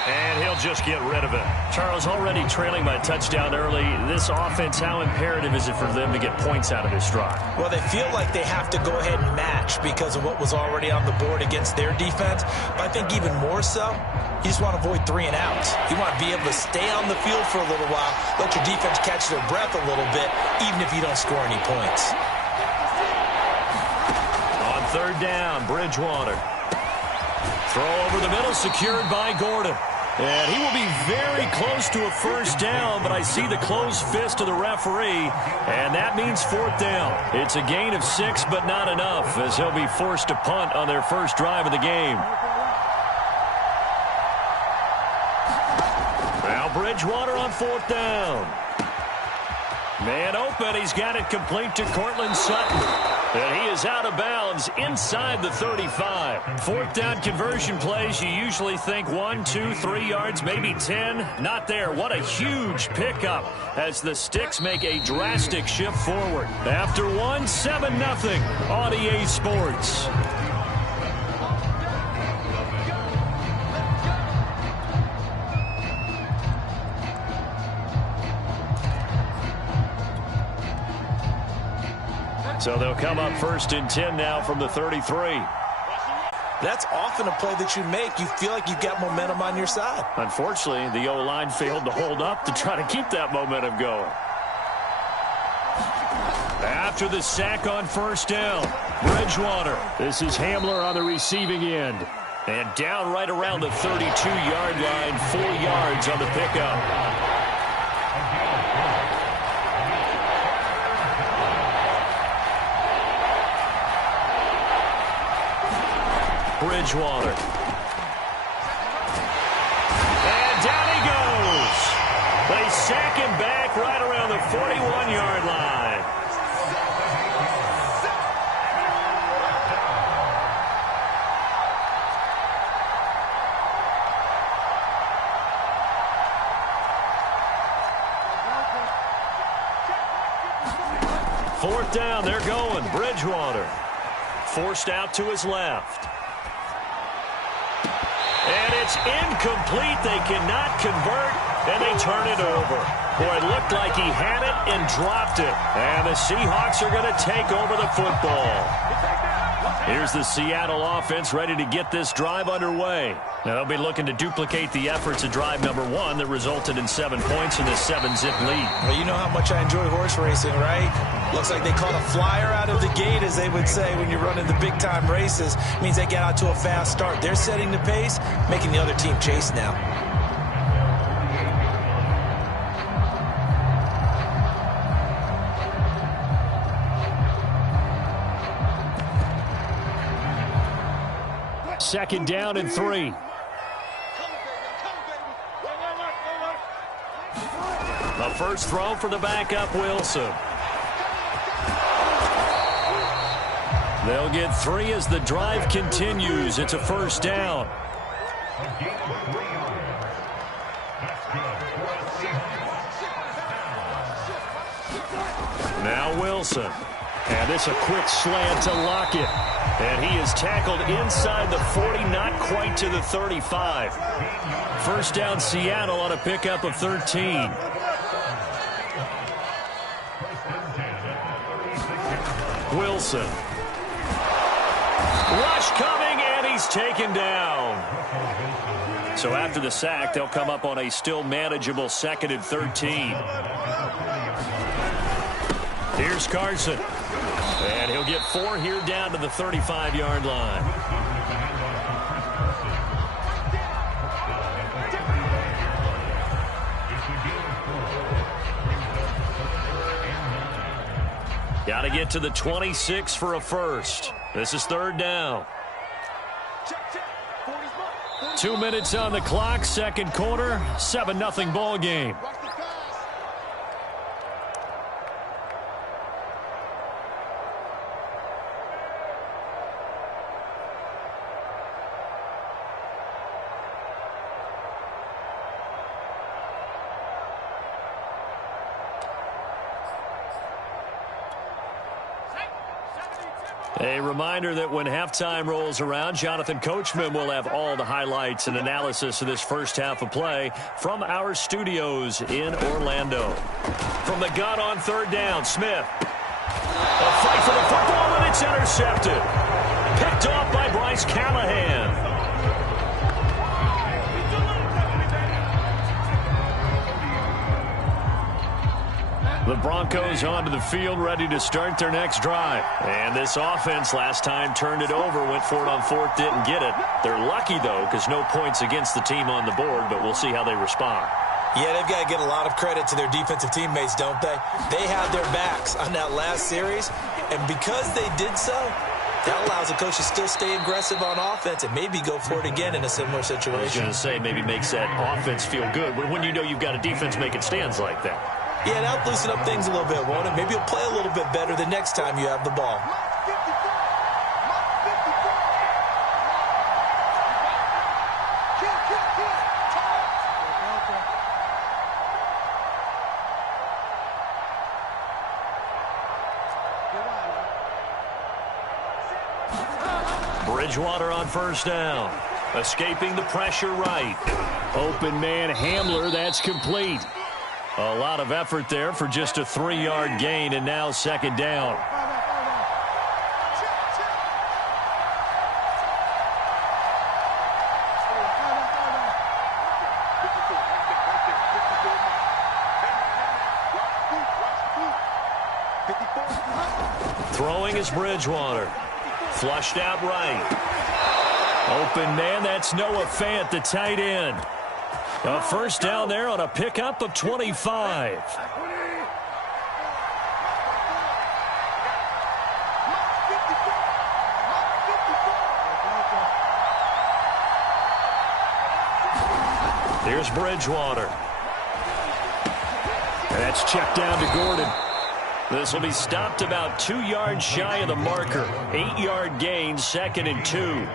And he'll just get rid of it. Charles, already trailing by a touchdown early. This offense, how imperative is it for them to get points out of this drive? Well, they feel like they have to go ahead and match because of what was already on the board against their defense. But I think even more so, you just want to avoid 3 and outs. You want to be able to stay on the field for a little while, let your defense catch their breath a little bit, even if you don't score any points. On 3rd down, Bridgewater. Throw over the middle, secured by Gordon. And he will be very close to a 1st down, but I see the closed fist of the referee, and that means 4th down. It's a gain of 6, but not enough, as he'll be forced to punt on their first drive of the game. Now Bridgewater on 4th down. Man open, he's got it complete to Cortland Sutton. And he is out of bounds inside the 35. 4th down conversion plays, you usually think 1, 2, 3 yards, maybe 10. Not there. What a huge pickup as the Sticks make a drastic shift forward. After 1, 7-0 on EA Sports. So they'll come up 1st and 10 now from the 33. That's often a play that you make. You feel like you've got momentum on your side. Unfortunately, the O-line failed to hold up to try to keep that momentum going. After the sack on 1st down, Bridgewater. This is Hamler on the receiving end. And down right around the 32-yard line, 4 yards on the pickup. Bridgewater. And down he goes. They sack him back right around the 41-yard line. Fourth down, they're going. Bridgewater forced out to his left. And it's incomplete. They cannot convert, and they turn it over. Boy, it looked like he had it and dropped it. And the Seahawks are going to take over the football. Here's the Seattle offense ready to get this drive underway. Now, they'll be looking to duplicate the efforts of drive number 1 that resulted in 7 points in this 7-zip lead. Well, you know how much I enjoy horse racing, right? Looks like they caught a flyer out of the gate, as they would say when you're running the big-time races. It means they get out to a fast start. They're setting the pace, making the other team chase now. Second down and 3. The first throw for the backup, Wilson. They'll get 3 as the drive continues. It's a first down. Now Wilson. And this a quick slant to Lockett. And he is tackled inside the 40, not quite to the 35. First down, Seattle on a pickup of 13. Wilson. Rush coming, and he's taken down. So after the sack, they'll come up on a still manageable 2nd and 13. Here's Carson. And he'll get 4 here down to the 35-yard line. Got to get to the 26 for a first. This is 3rd down. 2 minutes on the clock, 2nd quarter, 7-0 ball game. A reminder that when halftime rolls around, Jonathan Coachman will have all the highlights and analysis of this first half of play from our studios in Orlando. From the gun on 3rd down, Smith. A fight for the football, and it's intercepted. Picked off by Bryce Callahan. The Broncos onto the field, ready to start their next drive. And this offense last time turned it over, went for it on 4th, didn't get it. They're lucky, though, because no points against the team on the board, but we'll see how they respond. Yeah, they've got to get a lot of credit to their defensive teammates, don't they? They had their backs on that last series, and because they did so, that allows the coach to still stay aggressive on offense and maybe go for it again in a similar situation. I was going to say, maybe makes that offense feel good when you know you've got a defense making stands like that. Yeah, that'll loosen up things a little bit, won't it? Maybe you'll play a little bit better the next time you have the ball. Bridgewater on 1st down. Escaping the pressure right. Open man Hamler, that's complete. A lot of effort there for just a 3-yard gain, and now 2nd down. Throwing is Bridgewater. Flushed out right. Open man, that's Noah Fant, the tight end. A first down there on a pickup of 25. Here's Bridgewater. That's checked down to Gordon. This will be stopped about 2 yards shy of the marker. 8-yard gain, 2nd and 2.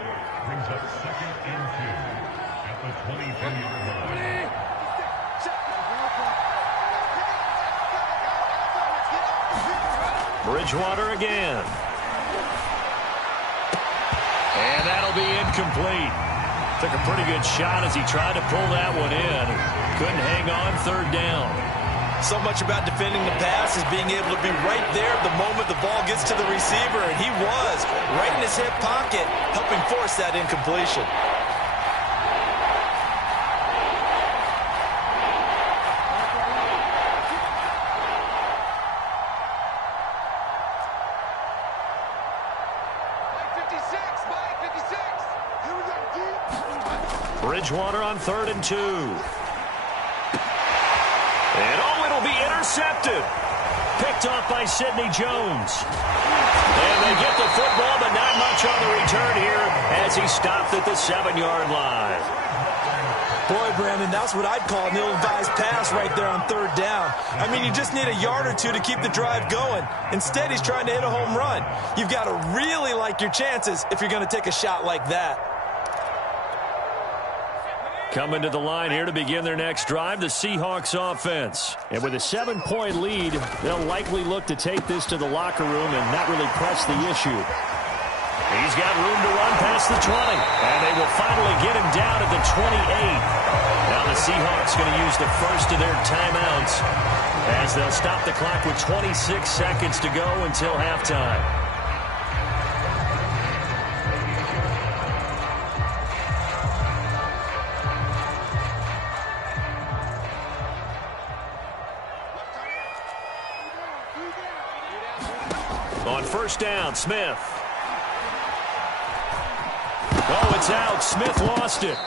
Bridgewater again. And that'll be incomplete. Took a pretty good shot as he tried to pull that one in. Couldn't hang on third down. So much about defending the pass is being able to be right there the moment the ball gets to the receiver, and he was right in his hip pocket, helping force that incompletion. Bridgewater on 3rd and 2. And it'll be intercepted. Picked off by Sidney Jones. And they get the football, but not much on the return here as he stopped at the 7-yard line. Boy, Brandon, that's what I'd call an ill-advised pass right there on 3rd down. I mean, you just need a yard or two to keep the drive going. Instead, he's trying to hit a home run. You've got to really like your chances if you're going to take a shot like that. Coming to the line here to begin their next drive, the Seahawks offense. And with a 7-point lead, they'll likely look to take this to the locker room and not really press the issue. He's got room to run past the 20, and they will finally get him down at the 28. Now the Seahawks going to use the first of their timeouts as they'll stop the clock with 26 seconds to go until halftime. On 1st down, Smith. Oh, it's out. Smith lost it.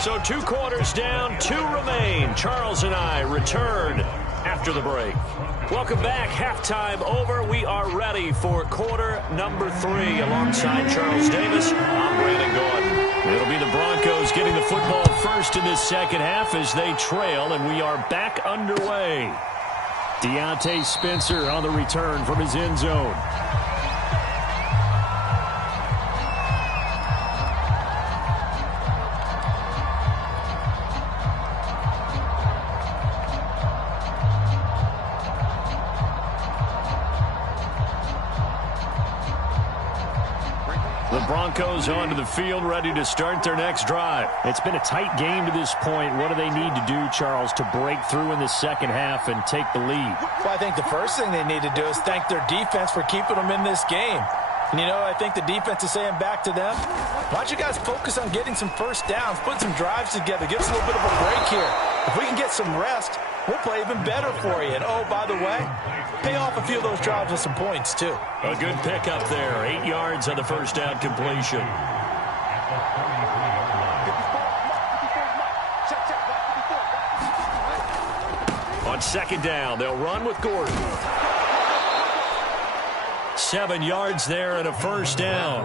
So 2 quarters down, 2 remain. Charles and I return after the break. Welcome back. Halftime over. We are ready for quarter number 3. Alongside Charles Davis, I'm Brandon Gordon. It'll be the Broncos getting the football first in this second half as they trail, and we are back underway. Deontay Spencer on the return from his end zone. Broncos onto the field, ready to start their next drive. It's been a tight game to this point. What do they need to do, Charles, to break through in the second half and take the lead? Well, I think the first thing they need to do is thank their defense for keeping them in this game. And, you know, I think the defense is saying back to them, why don't you guys focus on getting some first downs, put some drives together, give us a little bit of a break here. If we can get some rest, we'll play even better for you. And, oh, by the way, pay off a few of those drives with some points, too. A good pickup there. 8 yards on the first down completion. On 2nd down, they'll run with Gordon. 7 yards there and a first down.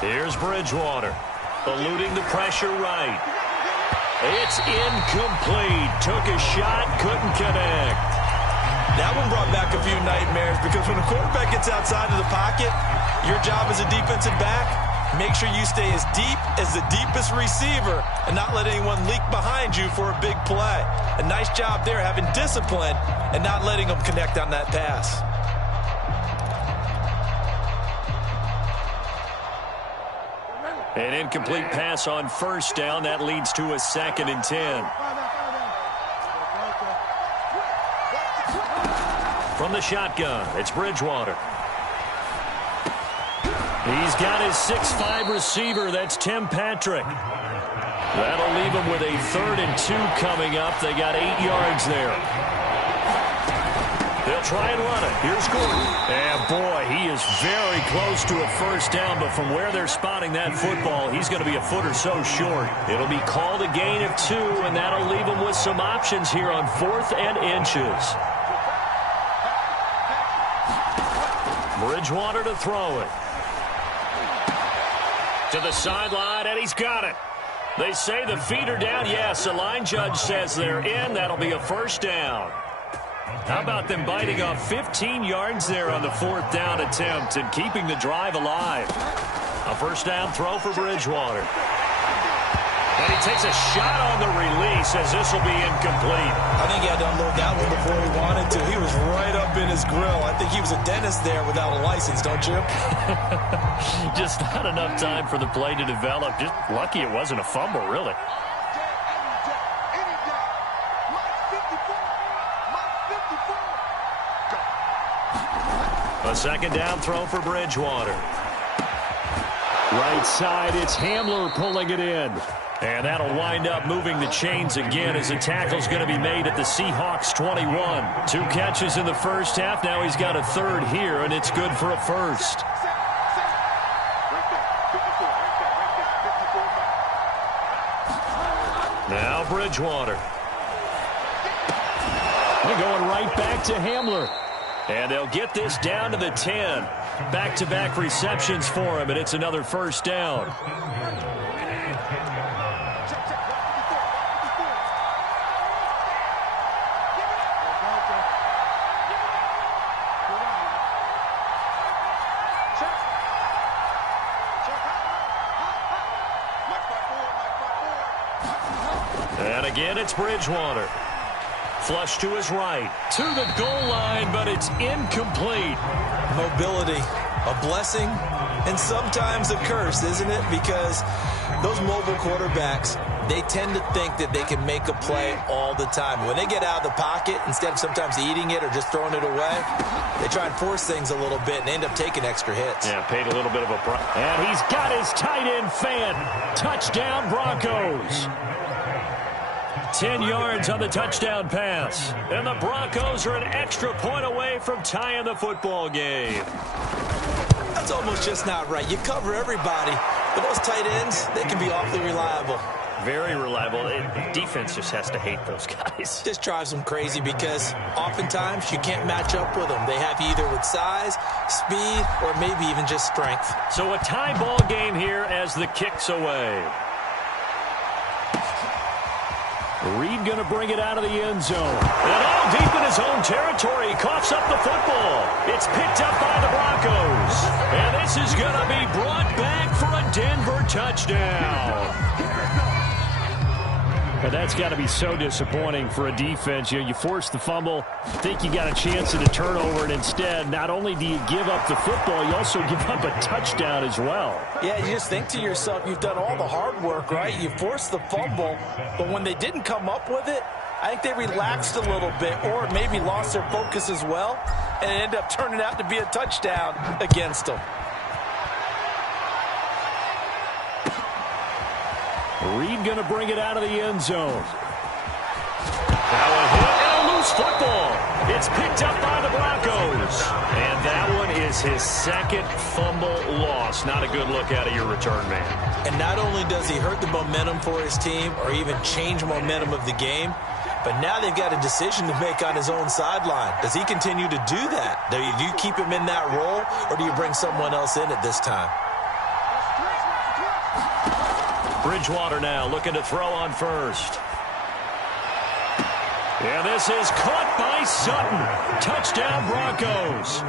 Here's Bridgewater, eluding the pressure right. It's incomplete. Took a shot, couldn't connect. That one brought back a few nightmares because when a quarterback gets outside of the pocket, your job as a defensive back, make sure you stay as deep as the deepest receiver and not let anyone leak behind you for a big play. A nice job there having discipline and not letting them connect on that pass. An incomplete pass on first down. That leads to a 2nd and 10. From the shotgun, it's Bridgewater. He's got his 6'5" receiver. That's Tim Patrick. That'll leave him with a 3rd and 2 coming up. They got 8 yards there. They'll try and run it. Here's Gordon. And, boy, he is very close to a first down, but from where they're spotting that football, he's going to be a foot or so short. It'll be called a gain of 2, and that'll leave him with some options here on 4th and inches. Bridgewater to throw it. To the sideline, and he's got it. They say the feet are down. Yes, the line judge says they're in. That'll be a first down. How about them biting off 15 yards there on the 4th down attempt and keeping the drive alive? A first down throw for Bridgewater. And he takes a shot on the release as this will be incomplete. I think he had to unload that one before he wanted to. He was right up in his grill. I think he was a dentist there without a license, don't you? Just not enough time for the play to develop. Just lucky it wasn't a fumble, really. A second down throw for Bridgewater. Right side, it's Hamler pulling it in. And that'll wind up moving the chains again as the tackle's going to be made at the Seahawks 21. 2 catches in the first half. Now he's got a third here, and it's good for a first. Now Bridgewater. They're going right back to Hamler. And they'll get this down to the 10. Back-to-back receptions for him, and it's another first down. And again, it's Bridgewater. Flush to his right, to the goal line, but it's incomplete. Mobility, a blessing and sometimes a curse, isn't it? Because those mobile quarterbacks, they tend to think that they can make a play all the time. When they get out of the pocket, instead of sometimes eating it or just throwing it away, they try and force things a little bit and end up taking extra hits. Yeah, paid a little bit of a price. And he's got his tight end fan. Touchdown, Broncos. 10 yards on the touchdown pass. And the Broncos are an extra point away from tying the football game. That's almost just not right. You cover everybody, but those tight ends, they can be awfully reliable. Very reliable. Defense just has to hate those guys. This drives them crazy because oftentimes you can't match up with them. They have you either with size, speed, or maybe even just strength. So a tie ball game here as the kick's away. Reed going to bring it out of the end zone. And all deep in his own territory. He coughs up the football. It's picked up by the Broncos. And this is going to be brought back for a Denver touchdown. And that's got to be so disappointing for a defense. You force the fumble, think you got a chance at a turnover, and instead, not only do you give up the football, you also give up a touchdown as well. Yeah, you just think to yourself, you've done all the hard work, right? You forced the fumble, but when they didn't come up with it, I think they relaxed a little bit or maybe lost their focus as well, and it ended up turning out to be a touchdown against them. Reed going to bring it out of the end zone. Now a hit and a loose football. It's picked up by the Broncos. And that one is his second fumble loss. Not a good look out of your return man. And not only does he hurt the momentum for his team or even change momentum of the game, but now they've got a decision to make on his own sideline. Does he continue to do that? Do you keep him in that role, or do you bring someone else in at this time? Bridgewater now looking to throw on first. And this is caught by Sutton. Touchdown, Broncos.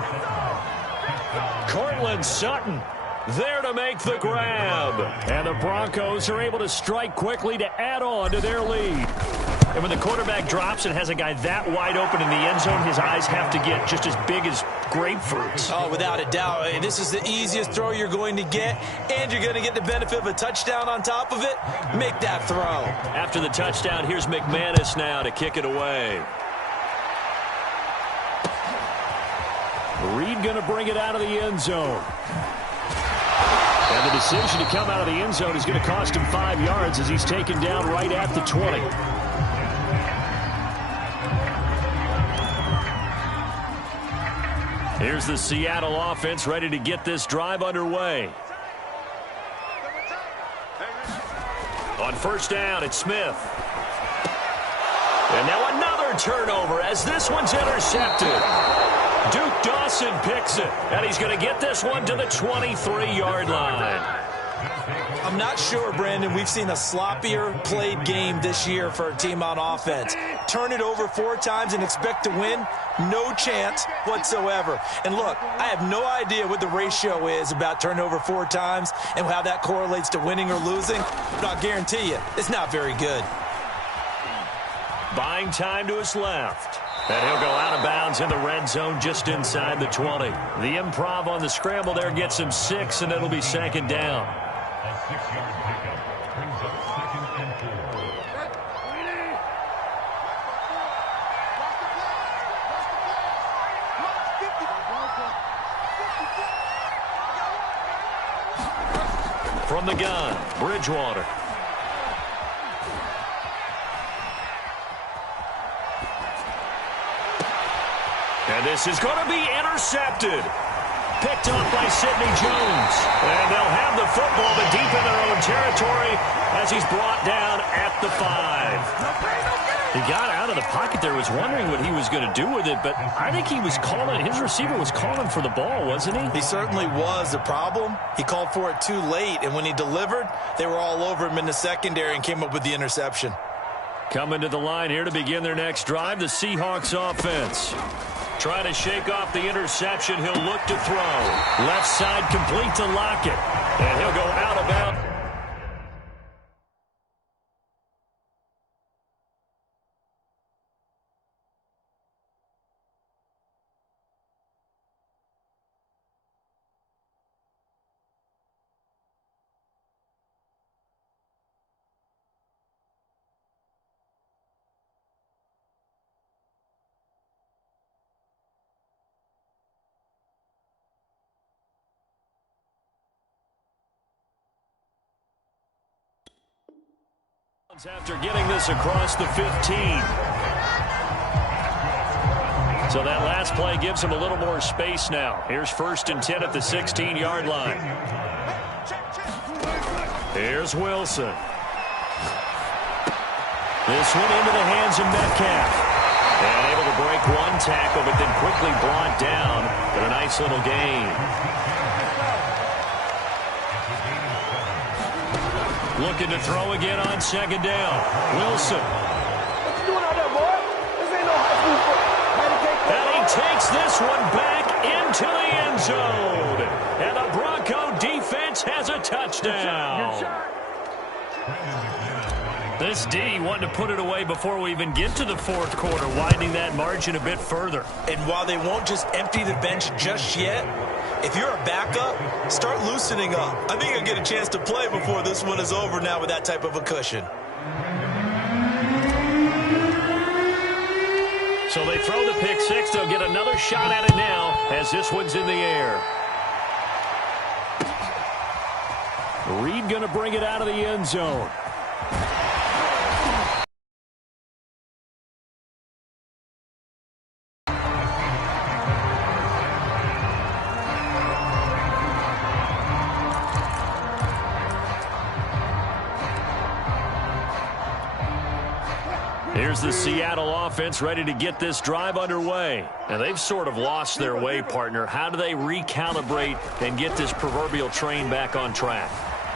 Cortland Sutton there to make the grab. And the Broncos are able to strike quickly to add on to their lead. And when the quarterback drops and has a guy that wide open in the end zone, his eyes have to get just as big as grapefruits. Oh, without a doubt. This is the easiest throw you're going to get, and you're going to get the benefit of a touchdown on top of it. Make that throw. After the touchdown, here's McManus now to kick it away. Reed going to bring it out of the end zone. And the decision to come out of the end zone is going to cost him 5 yards as he's taken down right at the 20. Here's the Seattle offense ready to get this drive underway. On first down, it's Smith. And now another turnover as this one's intercepted. Duke Dawson picks it, and he's going to get this one to the 23-yard line. I'm not sure, Brandon, we've seen a sloppier played game this year for a team on offense. Turn it over 4 times and expect to win? No chance whatsoever. And look, I have no idea what the ratio is about turnover 4 times and how that correlates to winning or losing, but I'll guarantee you, it's not very good. Buying time to his left. And he'll go out of bounds in the red zone just inside the 20. The improv on the scramble there gets him 6, and it'll be 2nd down. A 6-yard pickup brings up 2nd and 4. From the gun, Bridgewater. And this is going to be intercepted. Picked off by Sidney Jones. And they'll have the football, but deep in their own territory as he's brought down at the 5. He got out of the pocket there, was wondering what he was going to do with it, but I think he was calling, his receiver was calling for the ball, wasn't he? He certainly was. The problem, he called for it too late, and when he delivered, they were all over him in the secondary and came up with the interception. Coming to the line here to begin their next drive, the Seahawks offense. Trying to shake off the interception. He'll look to throw. Left side complete to Lockett. And he'll go out of bounds. After getting this across the 15. So that last play gives him a little more space now. Here's 1st and 10 at the 16-yard line. Here's Wilson. This one into the hands of Metcalf. And able to break 1 tackle, but then quickly brought down. But a nice little gain. Looking to throw again on 2nd down. Wilson. What you doing out there, boy? This ain't no high school football. And he takes this one back into the end zone. And the Bronco defense has a touchdown. This D wanted to put it away before we even get to the 4th quarter, widening that margin a bit further. And while they won't just empty the bench just yet, if you're a backup, start loosening up. I think you'll get a chance to play before this one is over now with that type of a cushion. So they throw the pick 6. They'll get another shot at it now as this one's in the air. Reed going to bring it out of the end zone. Here's the Seattle offense ready to get this drive underway. And they've sort of lost their way, partner. How do they recalibrate and get this proverbial train back on track?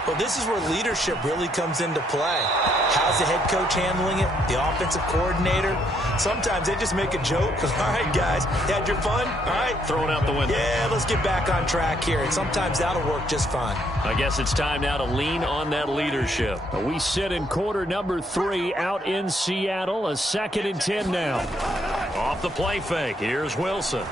Well, this is where leadership really comes into play. How's the head coach handling it? The offensive coordinator? Sometimes they just make a joke. All right, guys, you had your fun? All right. Throw it out the window. Yeah, let's get back on track here. And sometimes that'll work just fine. I guess it's time now to lean on that leadership. We sit in quarter number 3 out in Seattle. A 2nd and 10 now. Off the play fake. Here's Wilson.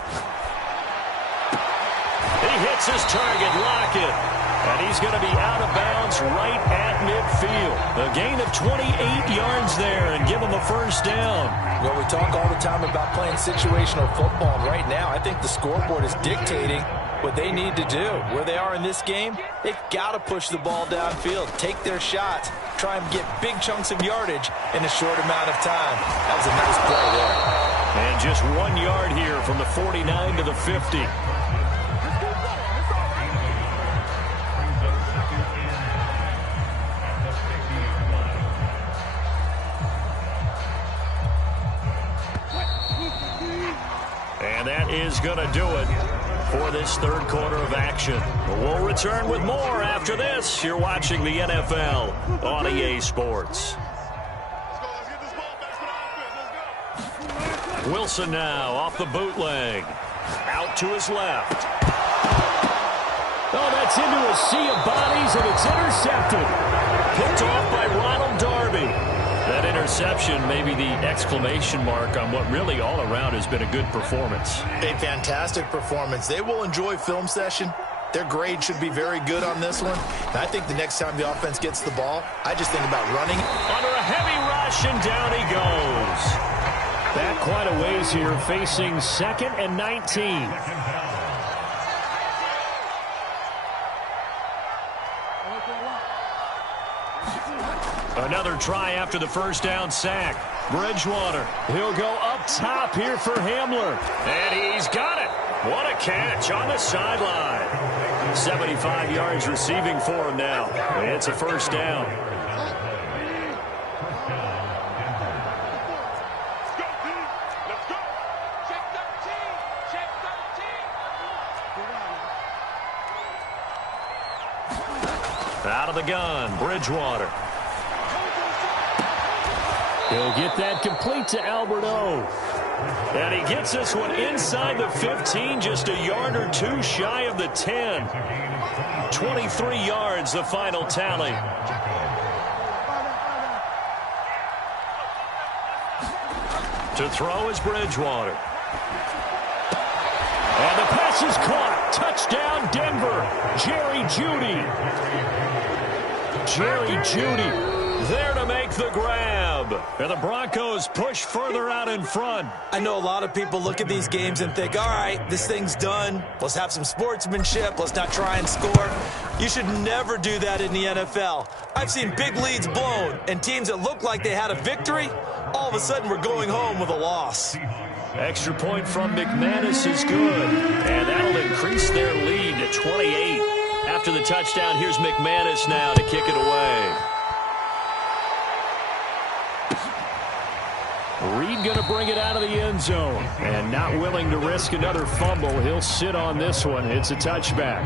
He hits his target, Lockett. And he's going to be out of bounds right at midfield. A gain of 28 yards there and give him a 1st down. Well, we talk all the time about playing situational football. And right now, I think the scoreboard is dictating what they need to do. Where they are in this game, they've got to push the ball downfield, take their shots, try and get big chunks of yardage in a short amount of time. That was a nice play there. And just 1 yard here from the 49 to the 50. And that is going to do it for this third quarter of action. We'll return with more after this. You're watching the NFL on EA Sports. Let's get this ball back to the offense. Let's go. Wilson now off the bootleg. Out to his left. Oh, that's into a sea of bodies, and it's intercepted. Picked off by Ronald Darby. That interception may be the exclamation mark on what really all around has been a good performance. A fantastic performance. They will enjoy film session. Their grade should be very good on this one. And I think the next time the offense gets the ball, I just think about running. Under a heavy rush, and down he goes. Back quite a ways here, facing 2nd and 19. Another try after the first down sack. Bridgewater. He'll go up top here for Hamler. And he's got it. What a catch on the sideline. 75 yards receiving for him now. It's a first down. Let's go. Check 13. Check 13. Out of the gun, Bridgewater. He'll get that complete to Alberto. And he gets this one inside the 15, just a yard or two shy of the 10. 23 yards, the final tally. To throw is Bridgewater. And the pass is caught. Touchdown, Denver. Jerry Jeudy. Jerry Jeudy there to make the grab. And the Broncos push further out in front. I know a lot of people look at these games and think, all right, this thing's done. Let's have some sportsmanship. Let's not try and score. You should never do that in the NFL. I've seen big leads blown, and teams that look like they had a victory, all of a sudden we're going home with a loss. Extra point from McManus is good. And that'll increase their lead to 28. After the touchdown, here's McManus now to kick it away. Reed going to bring it out of the end zone. And not willing to risk another fumble. He'll sit on this one. It's a touchback.